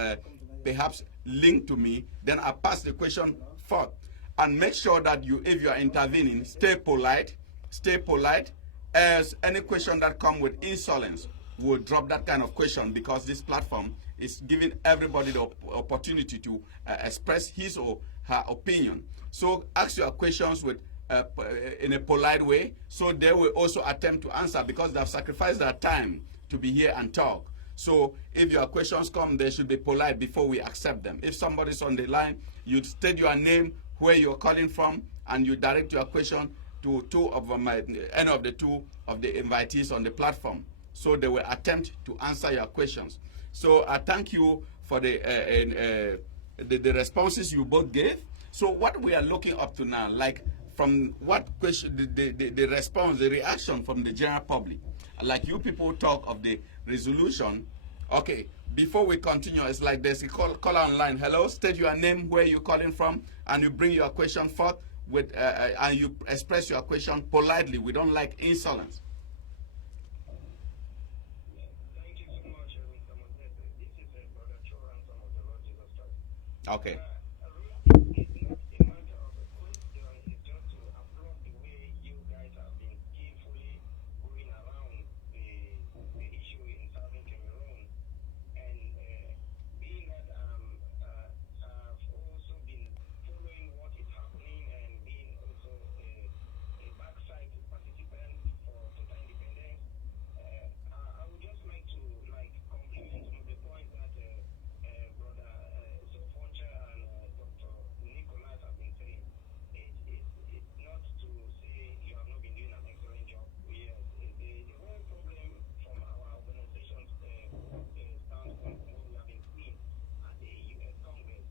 perhaps link to me. Then I pass the question forth. and make sure that if you are intervening, stay polite, as any question that come with insolence, we'll drop that kind of question, because this platform is giving everybody the opportunity to express his or her opinion. So ask your questions with in a polite way, so they will also attempt to answer, because they have sacrificed their time to be here and talk. So if your questions come, they should be polite before we accept them. If somebody's on the line, you state your name, where you're calling from, and you direct your question to any of the two of the invitees on the platform, so they will attempt to answer your questions. So I thank you for the responses you both gave. So what we are looking up to now, like from what question, the response, the reaction from the general public, like you people talk of the resolution. Okay, before we continue, it's like there's a caller online. Hello, state your name, where you're calling from, and you bring your question forth with and you express your question politely. We don't like insolence. Thank you so much, Mr. Montes. This is Brother Choran from the Lord Jesus Christ. Okay. It's not a matter of a question, it's just to applaud the way you guys have been skillfully going around the issue in Southern Cameroon. And being that I've also been following what is happening and being also a backside participant for total independence, I would just like to compliment some of the points that Brother Sofoncha and Dr. Nicholas have been saying. It's not to say you have not been doing an excellent job. Yes, the whole problem from our organization's standpoint, from what we have been seeing at the U.S. Congress,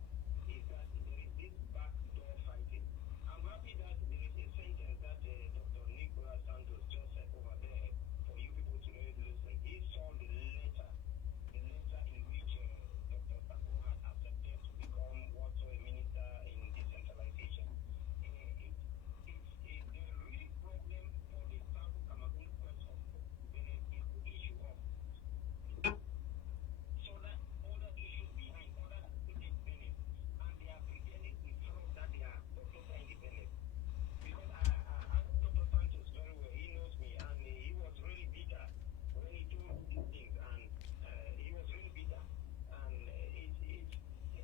is that there is this backdoor fighting. I'm happy that there is a sentence that Dr. Nicholas Santos just said over there for you people to really listen. He saw the letter in which Dr. Sako had accepted to become also a minister in decentralization. The real problem for the South Cameroon question is the issue of so that other issues behind other independence, and they are pretending in front that they are for total independence. Because I asked Dr. Santos very well, he knows me, and he was really bitter when he told these things, and he was really bitter. And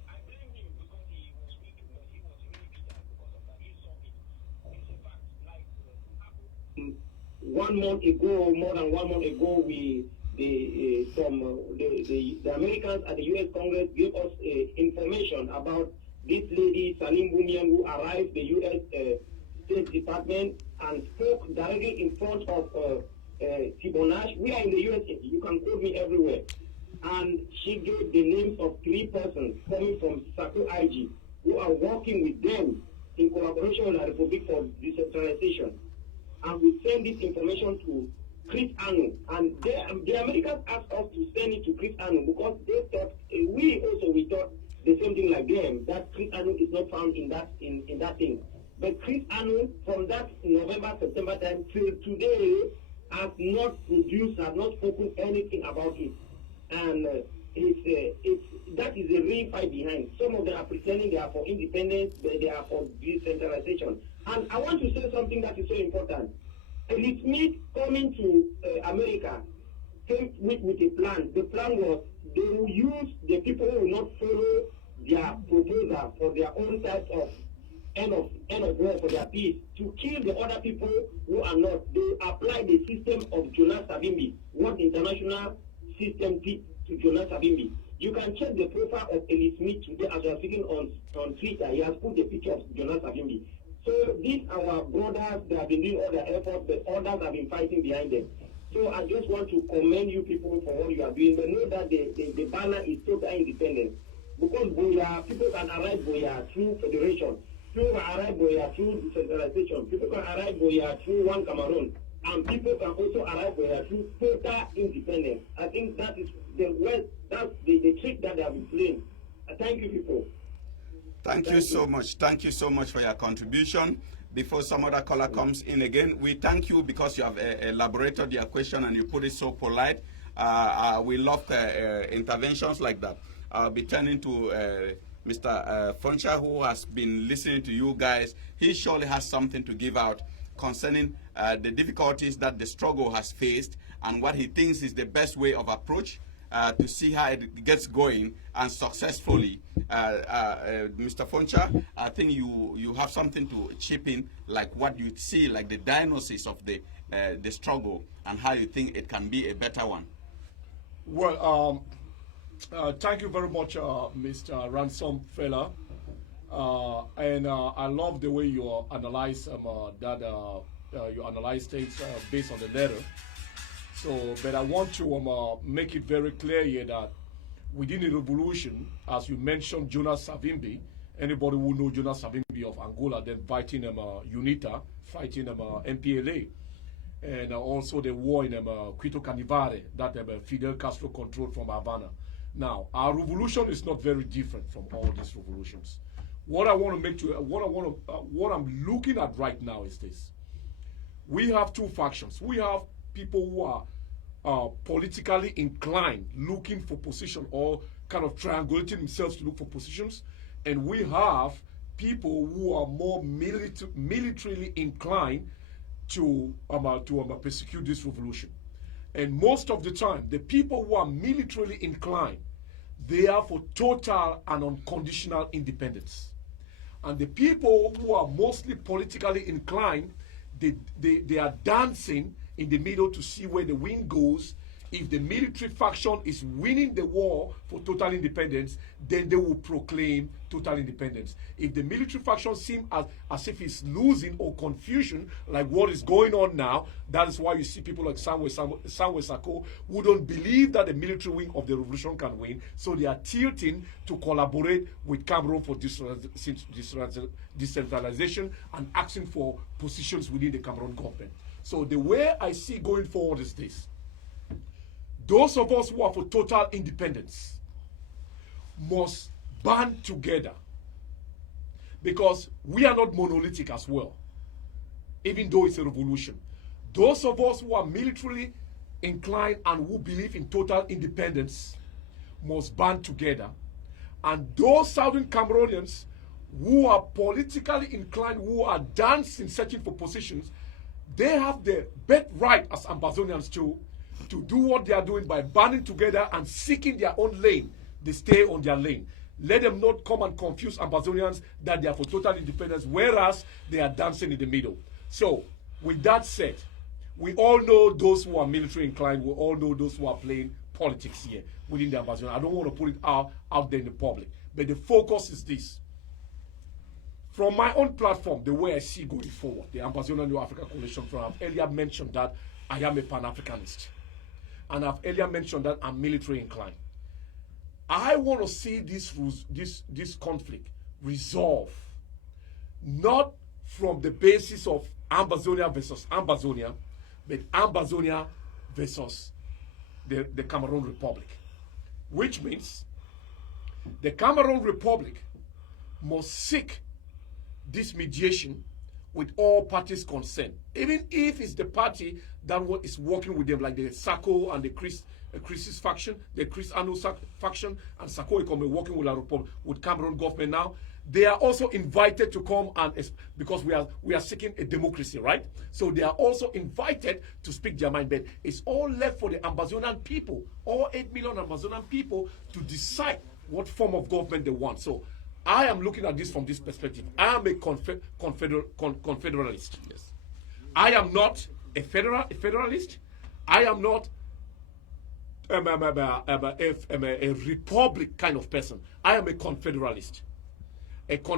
I blame him because he was weak, but he was really bitter because of that. He saw it. It's a fact. Like more than 1 month ago, the Americans at the U.S. Congress gave us information about this lady, Salim Boumian, who arrived the U.S. State Department and spoke directly in front of Tibonash. We are in the USA. You can quote me everywhere. And she gave the names of 3 persons coming from Sako IG who are working with them in collaboration with the Republic for Decentralization. And we send this information to Chris Anu, and the Americans asked us to send it to Chris Anu because they thought we thought the same thing like them, that Chris Anu is not found in that thing. But Chris Anu, from that November, September time till today, has not spoken anything about it. And that is a real fight behind. Some of them are pretending they are for independence, but they are for decentralization. And I want to say something that is so important. Elite Smith coming to America came with a plan. The plan was they will use the people who will not follow their proposal for their own type of end of war for their peace to kill the other people who are not. They apply the system of Jonas Savimbi, what the international system did to Jonas Savimbi. You can check the profile of Elite Smith today as you are speaking on Twitter. He has put the picture of Jonas Savimbi. So these are our brothers. They have been doing all their efforts, but others have been fighting behind them. So I just want to commend you people for what you are doing. But know that the banner is total independence. Because Boya, people can arrive Boya through federation. People can arrive Boya through decentralization. People can arrive Boya through One Cameroon. And people can also arrive Boya through total independence. I think that is the trick that they have been playing. Thank you, people. Thank you so much. Thank you so much for your contribution. Before some other caller comes in again, we thank you because you have elaborated your question and you put it so polite. We love interventions like that. I'll be turning to Mr. Foncha, who has been listening to you guys, he surely has something to give out concerning the difficulties that the struggle has faced and what he thinks is the best way of approach to see how it gets going and successfully. Mr. Foncha, I think you have something to chip in, like what you see, like the diagnosis of the struggle and how you think it can be a better one. Well, thank you very much, Mr. Ransom Fella. And I love the way you analyze you analyze things based on the letter. So, but I want to make it very clear here that within the revolution, as you mentioned, Jonas Savimbi, anybody who knows Jonas Savimbi of Angola, then fighting UNITA, fighting MPLA, and also the war in Quito Canivare that Fidel Castro controlled from Havana. Now, our revolution is not very different from all these revolutions. What I want to make to what I'm looking at right now is this: we have two factions. We have people who are politically inclined, looking for position or kind of triangulating themselves to look for positions, and we have people who are more militarily inclined to persecute this revolution. And most of the time, the people who are militarily inclined, they are for total and unconditional independence. And the people who are mostly politically inclined, they are dancing in the middle to see where the wind goes. If the military faction is winning the war for total independence, then they will proclaim total independence. If the military faction seems as if it's losing or confusion, like what is going on now, that is why you see people like Samuel Sako who don't believe that the military wing of the revolution can win, so they are tilting to collaborate with Cameroon for decentralization and asking for positions within the Cameroon government. So the way I see going forward is this: those of us who are for total independence must band together, because we are not monolithic as well, even though it's a revolution. Those of us who are militarily inclined and who believe in total independence must band together. And those Southern Cameroonians who are politically inclined, who are dancing, searching for positions, they have the birthright as Ambazonians to do what they are doing by banding together and seeking their own lane. They stay on their lane. Let them not come and confuse Ambazonians that they are for total independence, whereas they are dancing in the middle. So, with that said, we all know those who are military inclined. We all know those who are playing politics here within the Ambazonia. I don't want to put it out there in the public. But the focus is this. From my own platform, the way I see going forward, the Ambazonia New Africa Coalition, I've earlier mentioned that I am a Pan-Africanist. And I've earlier mentioned that I'm military inclined. I want to see this conflict resolved, not from the basis of Ambazonia versus Ambazonia, but Ambazonia versus the Cameroon Republic. Which means the Cameroon Republic must seek this mediation with all parties concerned, even if it's the party that is working with them, like the Sako and the Chris's faction, the Chris Anu faction, and Sako Ikome working with Cameroon government now. They are also invited to come and, because we are seeking a democracy, right? So they are also invited to speak their mind. But it's all left for the Ambazonian people, all 8 million Ambazonian people, to decide what form of government they want. So I am looking at this from this perspective. I am a confederalist. Yes. I am not a federalist. I am not a republic kind of person. I am a confederalist.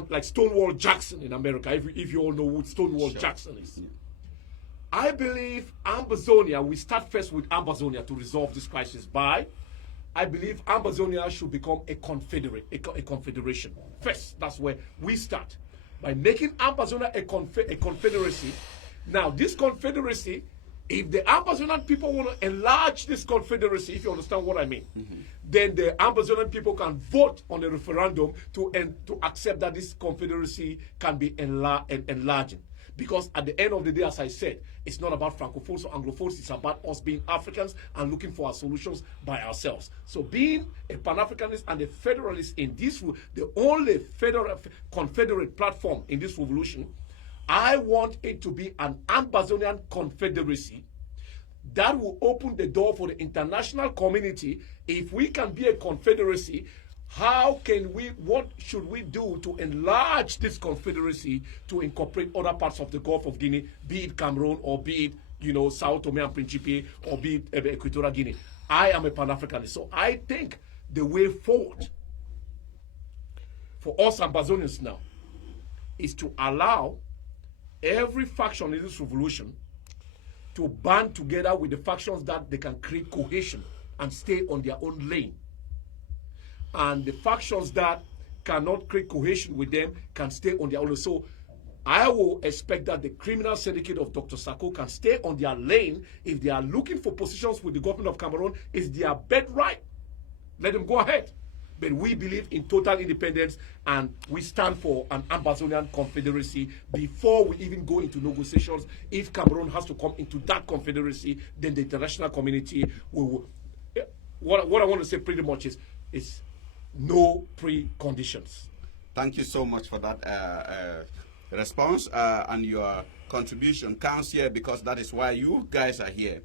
Like Stonewall Jackson in America, if you all know who Stonewall Jackson is. Yeah. I believe Ambazonia, we start first with Ambazonia to resolve this crisis by, I believe Ambazonia should become a confederation. First, that's where we start. By making Ambazonia a confederacy. Now, this confederacy, if the Ambazonian people want to enlarge this confederacy, if you understand what I mean, then the Ambazonian people can vote on a referendum to accept that this confederacy can be enlarging. Because at the end of the day, as I said, it's not about Francophones or Anglophones. It's about us being Africans and looking for our solutions by ourselves. So being a Pan-Africanist and a Federalist in this, the only confederate platform in this revolution, I want it to be an Ambazonian confederacy that will open the door for the international community. If we can be a confederacy, what should we do to enlarge this confederacy to incorporate other parts of the Gulf of Guinea, be it Cameroon or be it, Sao Tome and Principe or be it Equatorial Guinea? I am a Pan-Africanist. So I think the way forward for us Ambazonians now is to allow every faction in this revolution to band together with the factions that they can create cohesion and stay on their own lane. And the factions that cannot create cohesion with them can stay on their own. So I will expect that the criminal syndicate of Dr. Sako can stay on their lane. If they are looking for positions with the government of Cameroon, it's their birthright. Let them go ahead. But we believe in total independence, and we stand for an Ambazonian confederacy before we even go into negotiations. If Cameroon has to come into that confederacy, then the international community will. What I want to say pretty much is no preconditions. Thank you so much for that response, and your contribution counts here because that is why you guys are here.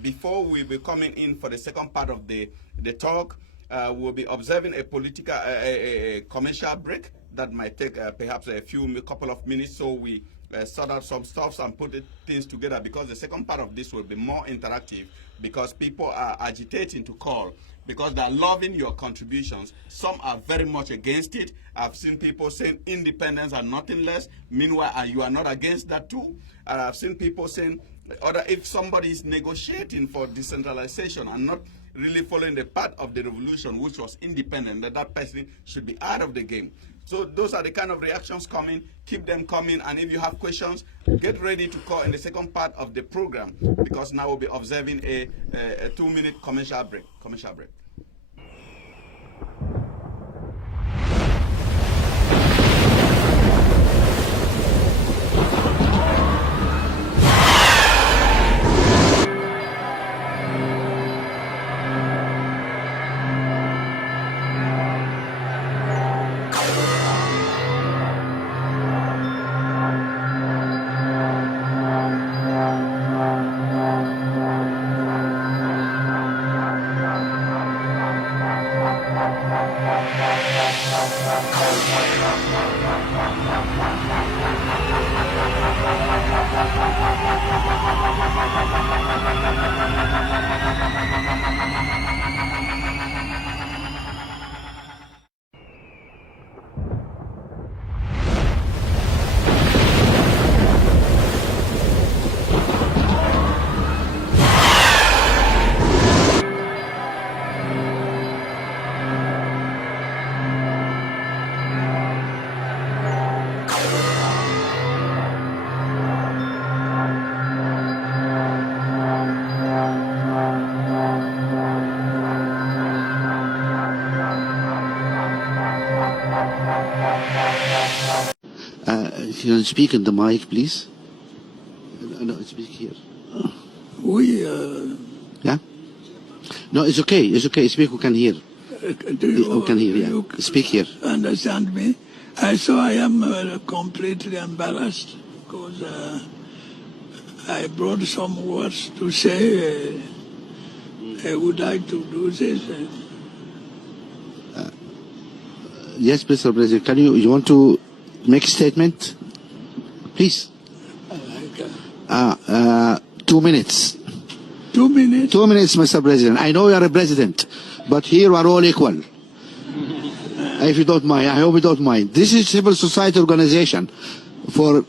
Before we be coming in for the second part of the talk, we'll be observing a political, a commercial break that might take perhaps a couple of minutes, so we sort out some stuff and put things together, because the second part of this will be more interactive, because people are agitating to call because they're loving your contributions. Some are very much against it. I've seen people saying independence and nothing less. Meanwhile, you are not against that too. I've seen people saying, if somebody is negotiating for decentralization and not really following the path of the revolution, which was independent, that person should be out of the game. So those are the kind of reactions coming. Keep them coming. And if you have questions, get ready to call in the second part of the program, because now we'll be observing a 2-minute commercial break. Can you speak in the mic, please? No, speak here. Yeah? No, it's okay. It's okay. Speak, we can hear. We can hear, yeah. Speak here. Understand me? So I am completely embarrassed because I brought some words to say. I would like to do this. Yes, Mr. President. You want to make a statement? Please. 2 minutes. 2 minutes? 2 minutes, Mr. President. I know you are a president, but here we are all equal. If you don't mind, I hope you don't mind. This is civil society organization. For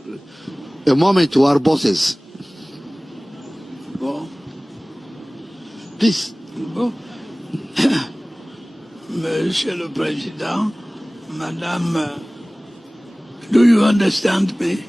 a moment, we are bosses. Bon. Please. Bon. Monsieur le Président, Madame, do you understand me?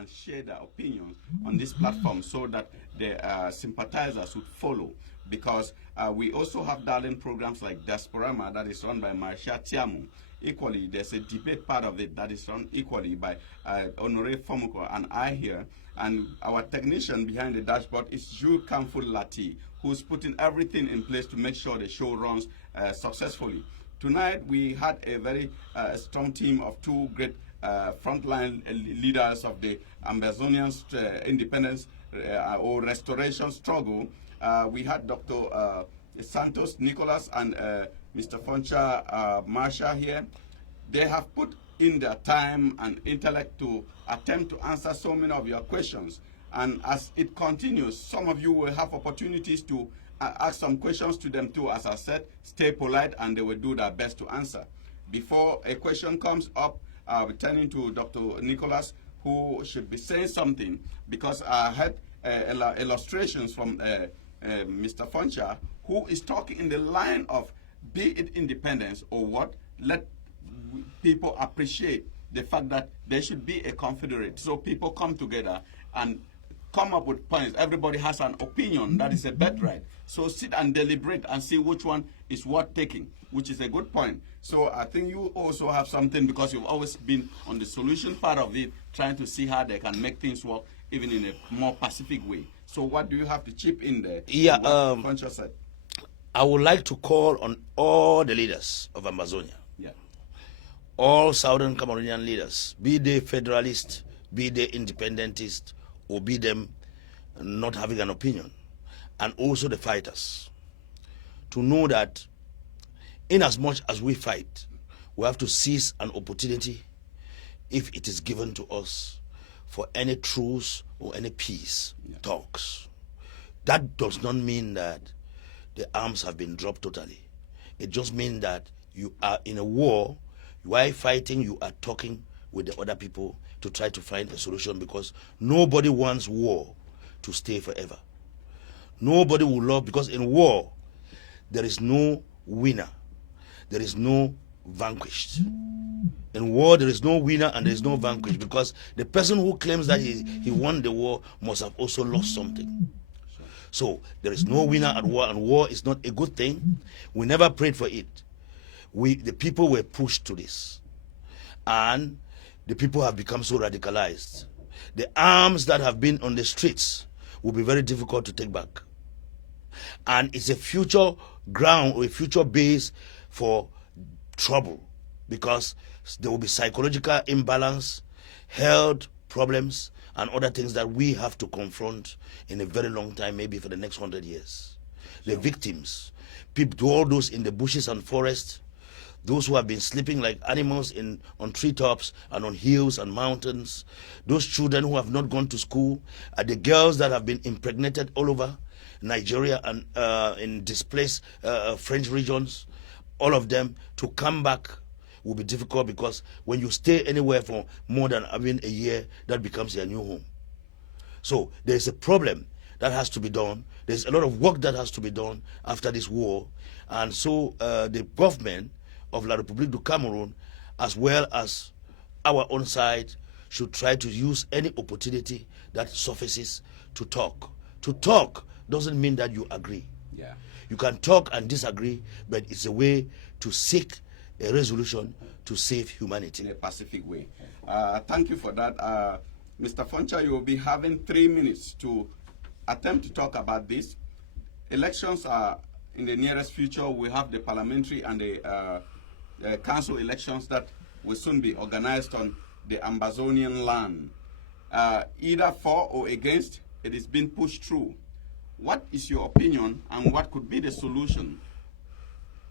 and share their opinions on this platform so that the sympathizers would follow. Because we also have darling programs like Diasporama that is run by Marsha Tiamu. Equally, there's a debate part of it that is run equally by Honore Fomuko and I here. And our technician behind the dashboard is Jules Kamful Lati, who's putting everything in place to make sure the show runs successfully. Tonight, we had a very strong team of two great frontline leaders of the Ambazonian independence or restoration struggle. We had Dr. Santos Nicholas and Mr. Foncha Marsha here. They have put in their time and intellect to attempt to answer so many of your questions. And as it continues, some of you will have opportunities to ask some questions to them too. As I said, stay polite and they will do their best to answer. Before a question comes up, I'll be turning to Dr. Nicholas, who should be saying something, because I had illustrations from Mr. Foncha, who is talking in the line of, be it independence or what, let people appreciate the fact that there should be a confederate. So people come together and come up with points. Everybody has an opinion. That is a birthright. So sit and deliberate and see which one is worth taking, which is a good point. So I think you also have something, because you've always been on the solution part of it, trying to see how they can make things work even in a more pacific way. So what do you have to chip in there? Yeah, Foncha said. I would like to call on all the leaders of Ambazonia, Yeah. all Southern Cameroonian leaders, be they federalists, be they independentists, or be them not having an opinion, and also the fighters, to know that in as much as we fight, we have to seize an opportunity, if it is given to us, for any truce or any peace talks. That does not mean that the arms have been dropped totally. It just means that you are in a war. While fighting, you are talking with the other people to try to find a solution, because nobody wants war to stay forever. Nobody will love, because in war, there is no winner. There is no vanquished. In war, there is no winner and there is no vanquished, because the person who claims that he won the war must have also lost something. So there is no winner at war, and war is not a good thing. We never prayed for it. The people were pushed to this, and the people have become so radicalized. The arms that have been on the streets will be very difficult to take back. And it's a future ground or a future base for trouble, because there will be psychological imbalance, health problems, and other things that we have to confront in a very long time, maybe for the next 100 years. The victims, people, all those in the bushes and forests, those who have been sleeping like animals on treetops and on hills and mountains, those children who have not gone to school, the girls that have been impregnated all over Nigeria and in displaced French regions, all of them, to come back will be difficult, because when you stay anywhere for more than a year, that becomes your new home. So there's a problem that has to be done. There's a lot of work that has to be done after this war. And so the government of La République du Cameroon, as well as our own side, should try to use any opportunity that surfaces to talk. To talk doesn't mean that you agree. Yeah. You can talk and disagree, but it's a way to seek a resolution to save humanity. In a pacific way. Thank you for that. Mr. Foncha, you will be having 3 minutes to attempt to talk about this. Elections are in the nearest future. We have the parliamentary and the council elections that will soon be organized on the Ambazonian land. Either for or against, it is being pushed through. What is your opinion, and what could be the solution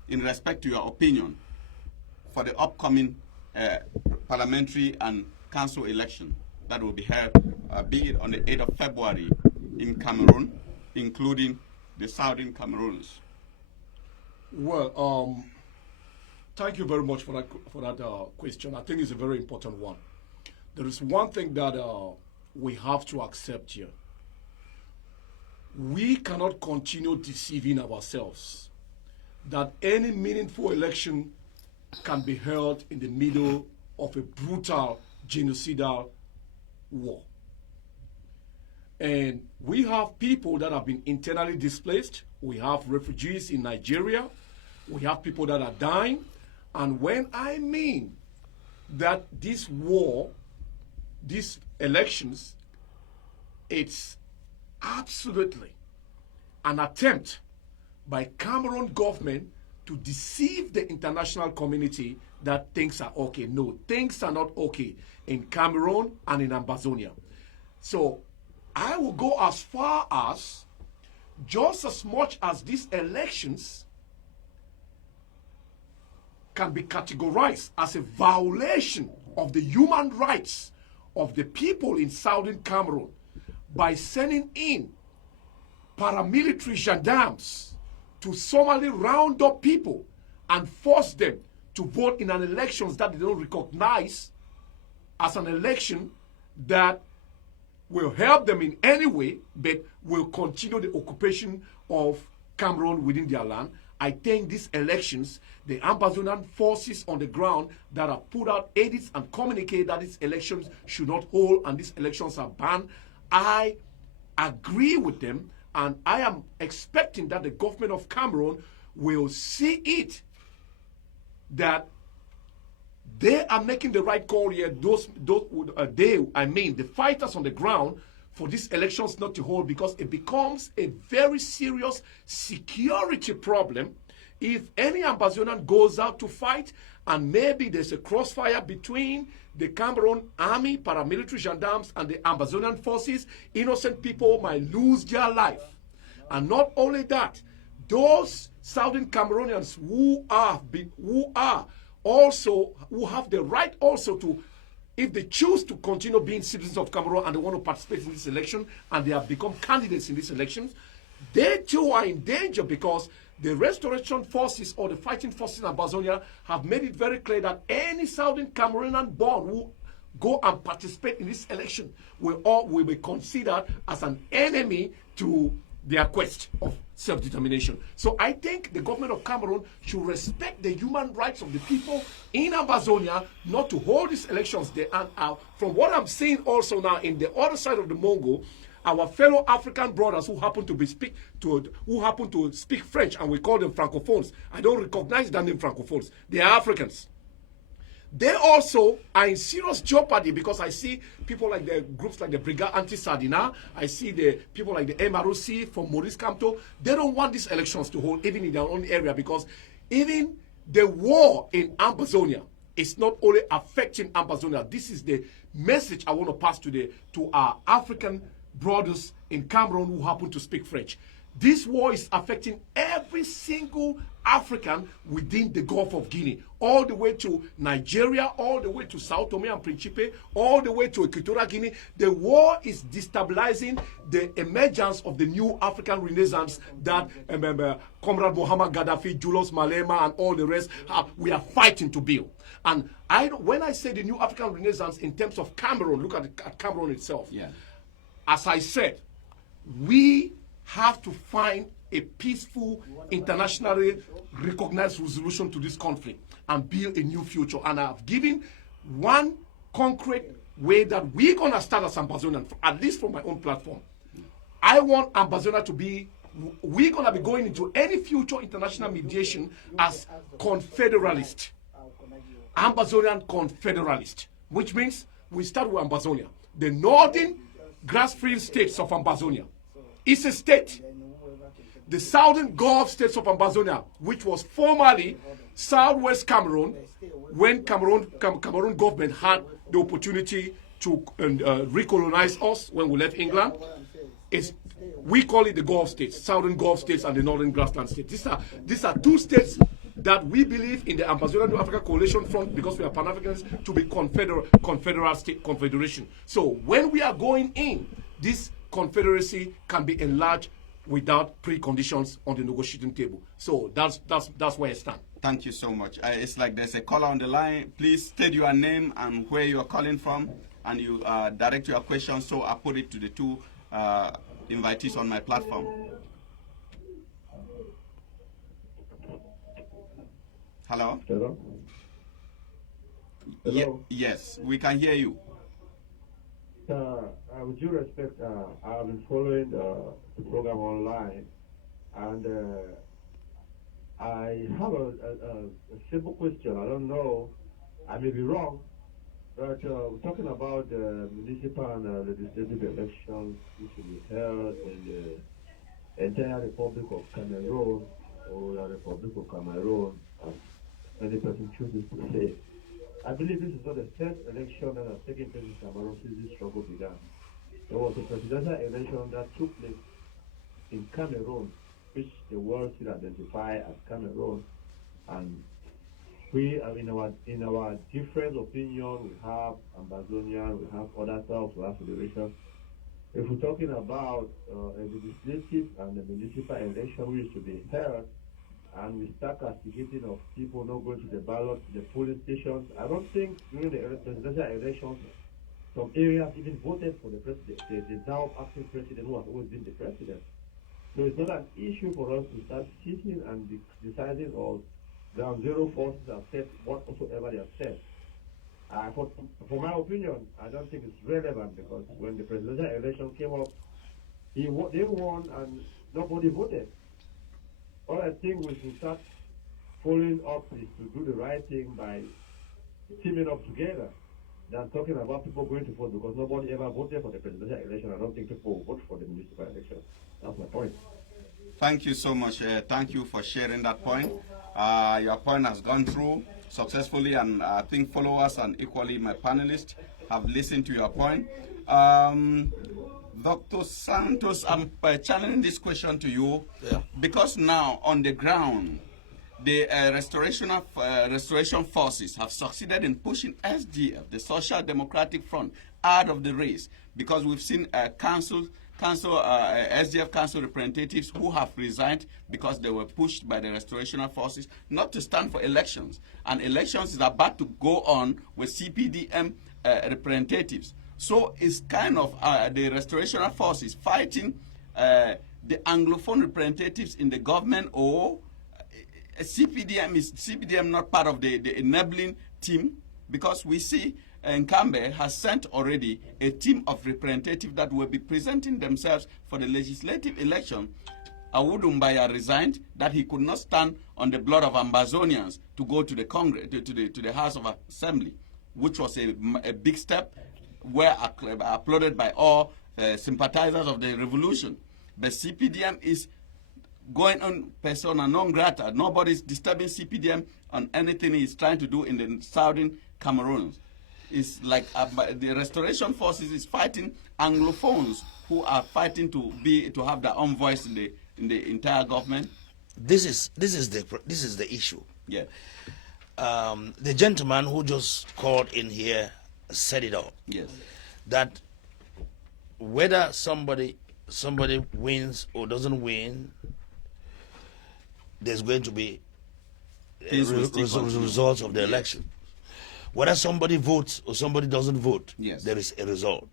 in respect to your opinion for the upcoming parliamentary and council election that will be held, be it on the 8th of February in Cameroon, including the Southern Cameroons? Well, thank you very much for that question. I think it's a very important one. There is one thing that we have to accept here. We cannot continue deceiving ourselves that any meaningful election can be held in the middle of a brutal genocidal war. And we have people that have been internally displaced. We have refugees in Nigeria. We have people that are dying. And when I mean that this war, these elections, it's absolutely an attempt by Cameroon government to deceive the international community that things are okay. No, things are not okay in Cameroon and in Ambazonia. So I will go as far as, just as much as these elections can be categorized as a violation of the human rights of the people in southern Cameroon by sending in paramilitary gendarmes to solemnly round up people and force them to vote in an election that they don't recognize as an election that will help them in any way, but will continue the occupation of Cameroon within their land. I think these elections, the Ambazonian forces on the ground that have put out edicts and communicate that these elections should not hold and these elections are banned, I agree with them, and I am expecting that the government of Cameroon will see it that they are making the right call here. The fighters on the ground, for these elections not to hold, because it becomes a very serious security problem if any Ambazonian goes out to fight and maybe there's a crossfire between the Cameroon army, paramilitary gendarmes, and the Ambazonian forces. Innocent people might lose their life. And not only that, those southern Cameroonians who have the right also to, if they choose to continue being citizens of Cameroon and they want to participate in this election and they have become candidates in these elections, they too are in danger because the restoration forces or the fighting forces in Ambazonia have made it very clear that any southern Cameroonian born who go and participate in this election will be considered as an enemy to their quest of self-determination. So I think the government of Cameroon should respect the human rights of the people in Ambazonia not to hold these elections there. And from what I'm seeing also now in the other side of the Mongo, our fellow African brothers who happen to speak French, and we call them francophones. I don't recognize that name francophones. They are Africans. They also are in serious jeopardy because I see people like the groups like the Brigade Anti-Sardina. I see the people like the MROC from Maurice Kamto. They don't want these elections to hold even in their own area because even the war in Ambazonia is not only affecting Ambazonia. This is the message I want to pass to our African brothers in Cameroon who happen to speak French. This war is affecting every single African within the Gulf of Guinea, all the way to Nigeria, all the way to Sao Tome and Principe, all the way to Equatorial Guinea. The war is destabilizing the emergence of the new African Renaissance that Comrade Muhammad Gaddafi, Julius Malema, and all the rest, we are fighting to build. And when I say the new African Renaissance in terms of Cameroon, look at Cameroon itself. Yeah. As I said, we have to find a peaceful, internationally recognized resolution to this conflict and build a new future. And I've given one concrete way that we're going to start as Ambazonian, at least from my own platform. I want Ambazonia to be, we're going to be going into any future international mediation as confederalist. Ambazonian confederalist, which means we start with Ambazonia. The northern grass-free states of Ambazonia. It's a state. The southern Gulf states of Ambazonia, which was formerly southwest Cameroon, when Cameroon government had the opportunity to recolonize us when we left England, we call it the Gulf states, southern Gulf states and the northern grassland states. These are two states that we believe in the Ambazonian New Africa Coalition Front, because we are Pan-Africans, to be confederal state confederation. So when we are going in, this confederacy can be enlarged without preconditions on the negotiating table. So that's where I stand. Thank you so much. It's like there's a caller on the line. Please state your name and where you are calling from, and you direct your question, so I put it to the two invitees on my platform. Hello? Hello? Hello? Yes, we can hear you. with due respect, I've been following the program online, and I have a simple question. I don't know, I may be wrong, but we're talking about the municipal and legislative elections which will be held in the entire Republic of Cameroon, or the Republic of Cameroon, as any person chooses to say. I believe this is not the first election that has taken place in Cameroon since this struggle began. There was a presidential election that took place in Cameroon, which the world still identify as Cameroon, and we are in our different opinion. We have Ambazonia, we have other styles, we have federations. If we're talking about a legislative and a municipal election which is to be held, and we start castigating of people not going to the ballot, the polling stations, I don't think during the presidential elections, some areas even voted for the president, the now acting president who has always been the president. So it's not an issue for us to start sitting and deciding or ground zero forces have said whatsoever they have said. For my opinion, I don't think it's relevant, because when the presidential election came up, they won and nobody voted. All I think we should start following up is to do the right thing by teaming up together than talking about people going to vote, because nobody ever voted for the presidential election. I don't think people will vote for the municipal election. That's my point. Thank you so much. Thank you for sharing that point. Your point has gone through successfully, and I think followers and equally my panelists have listened to your point. Dr. Santos, I'm channeling this question to you, because now on the ground, the restoration forces have succeeded in pushing SDF, the Social Democratic Front, out of the race, because we've seen SDF council representatives who have resigned because they were pushed by the restoration forces not to stand for elections. And elections is about to go on with CPDM representatives. So it's kind of the restoration forces fighting the Anglophone representatives in the government, or CPDM not part of the enabling team, because we see Nkambe has sent already a team of representatives that will be presenting themselves for the legislative election. Awudumbaya resigned that he could not stand on the blood of Ambazonians to go to the Congress, to the House of Assembly, which was a big step, were applauded by all sympathizers of the revolution. But CPDM is going on persona non grata. Nobody's disturbing CPDM on anything he's trying to do in the southern Cameroon. It's like the restoration forces is fighting Anglophones who are fighting to have their own voice in the entire government. This is the issue. Yeah. The gentleman who just called in here said it all. Yes. That whether somebody wins or doesn't win, there's going to be results of the election. Whether somebody votes or somebody doesn't vote, yes, there is a result.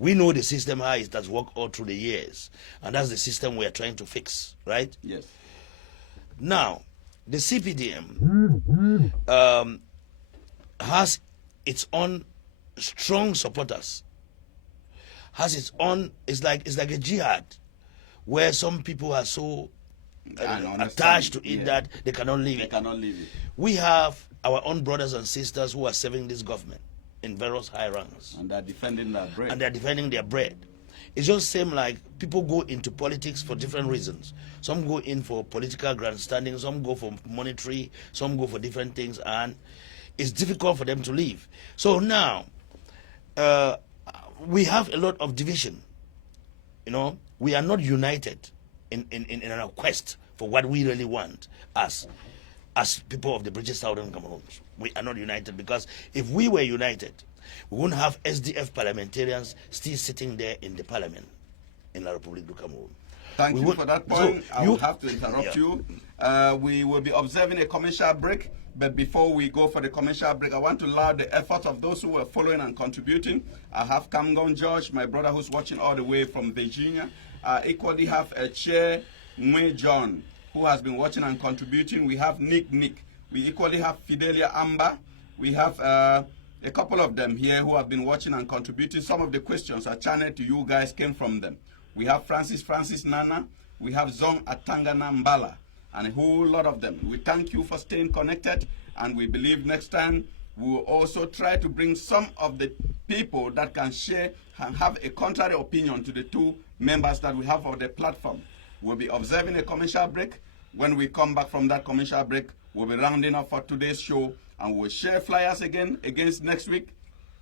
We know the system how it has worked all through the years, and that's the system we are trying to fix, right? Yes. Now, the CPDM has its own strong supporters. Has its own. It's like a jihad, where some people are so attached to it that they cannot leave it. They cannot leave it. We have our own brothers and sisters who are serving this government in various high ranks. And they're defending their bread. And they're defending their bread. It's just same like people go into politics for different reasons. Some go in for political grandstanding, some go for monetary, some go for different things, and it's difficult for them to leave. So now, we have a lot of division. You know, we are not united in our quest for what we really want as people of the British Southern Cameroon. We are not united, because if we were united, we wouldn't have SDF parliamentarians still sitting there in the parliament in La République du Cameroon. Thank you for that point. I will have to interrupt you. We will be observing a commercial break, but before we go for the commercial break, I want to laud the effort of those who were following and contributing. I have Kamgon George, my brother who's watching all the way from Virginia. I equally have a Chair Mwe John, who has been watching and contributing. We have Nick. We equally have Fidelia Amber. We have a couple of them here who have been watching and contributing. Some of the questions are channeled to you guys came from them. We have Francis Nana, we have Zong Atangana Mbala, and a whole lot of them. We thank you for staying connected, and we believe next time we will also try to bring some of the people that can share and have a contrary opinion to the two members that we have on the platform. We'll be observing a commercial break. When we come back from that commercial break, we'll be rounding up for today's show, and we'll share flyers again against next week,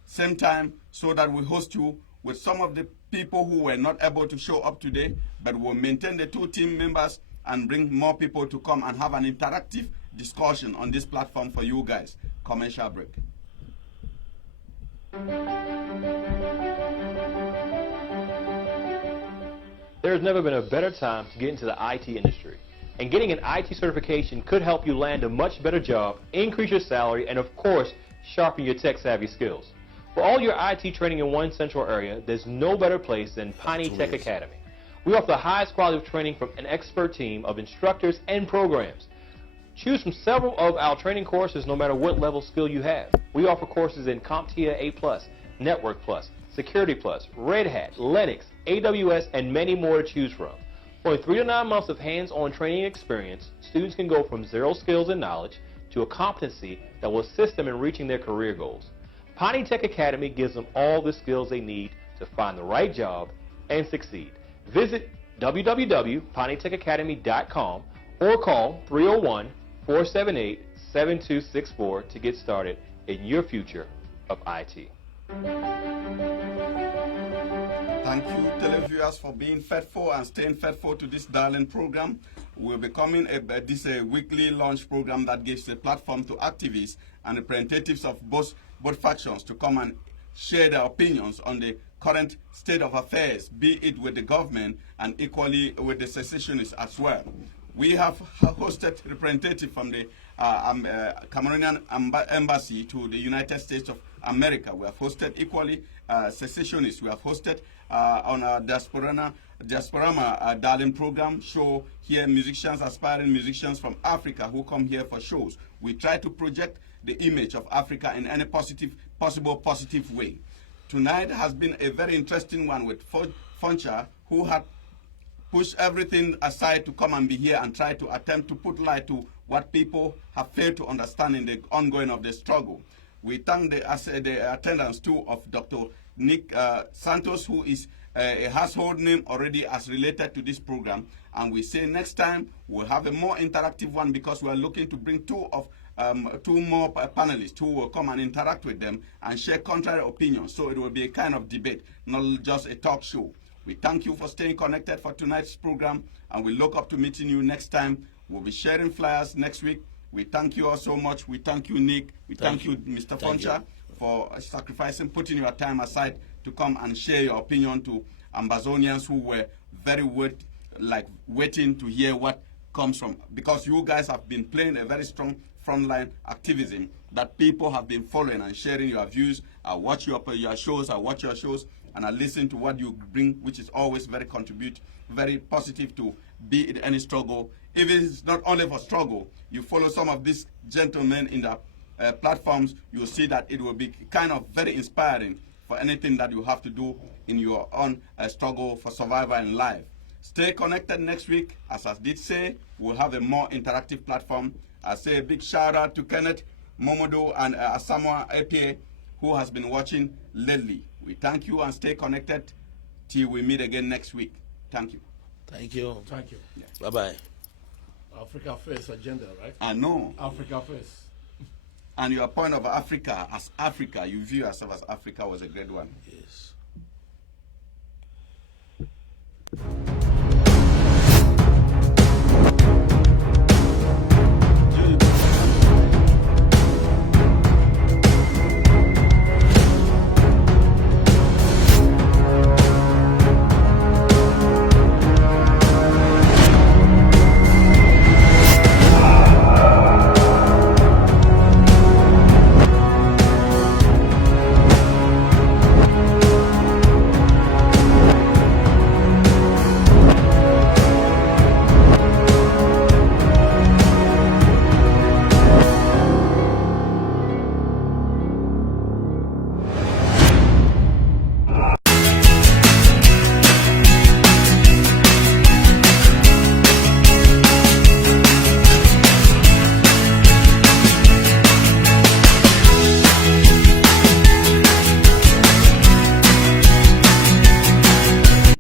same time, so that we host you with some of the people who were not able to show up today, but we'll maintain the two team members and bring more people to come and have an interactive discussion on this platform for you guys. Commercial break. There has never been a better time to get into the IT industry. And getting an IT certification could help you land a much better job, increase your salary, and of course, sharpen your tech-savvy skills. For all your IT training in one central area, there's no better place than Piney Tech Academy. We offer the highest quality of training from an expert team of instructors and programs. Choose from several of our training courses no matter what level skill you have. We offer courses in CompTIA A+, Network Plus, Security Plus, Red Hat, Linux, AWS, and many more to choose from. For only 3 to 9 months of hands-on training experience, students can go from zero skills and knowledge to a competency that will assist them in reaching their career goals. Piney Tech Academy gives them all the skills they need to find the right job and succeed. Visit www.pineytechacademy.com or call 301-478-7264 to get started in your future of IT. Thank you, televiewers, for being faithful and staying faithful to this darling program. We'll be coming this weekly launch program that gives a platform to activists and representatives of both factions to come and share their opinions on the current state of affairs, be it with the government and equally with the secessionists as well. We have hosted representatives from the Cameroonian embassy to the United States of America. We have hosted equally secessionists. We have hosted on our Diasporama darling program show here musicians, aspiring musicians from Africa who come here for shows. We try to project the image of Africa in any possible positive way. Tonight has been a very interesting one with Foncha, who had pushed everything aside to come and be here and try to attempt to put light to what people have failed to understand in the ongoing of the struggle. We thank the attendance too of Dr. Nick Santos, who is a household name already as related to this program. And we say next time we'll have a more interactive one because we are looking to bring two more panelists who will come and interact with them and share contrary opinions. So it will be a kind of debate, not just a talk show. We thank you for staying connected for tonight's program, and we look up to meeting you next time. We'll be sharing flyers next week. We thank you all so much. We thank you, Nick. We thank you, Mr. Foncha, for sacrificing, putting your time aside to come and share your opinion to Ambazonians who were very waiting to hear what comes from, because you guys have been playing a very strong frontline activism that people have been following and sharing your views. I watch your shows, and I listen to what you bring, which is always very positive to be in any struggle. Even if it's not only for struggle, you follow some of these gentlemen in the platforms, you'll see that it will be kind of very inspiring for anything that you have to do in your own struggle for survival in life. Stay connected next week. As I did say, we'll have a more interactive platform. I say a big shout out to Kenneth, Momodo, and Asamoah Epie, who has been watching lately. We thank you and stay connected till we meet again next week. Thank you. Thank you. Thank you. Yeah. Bye-bye. Africa First agenda, right? I know. Africa First. And your point of Africa, as Africa, you view yourself as Africa, was a great one. Yes.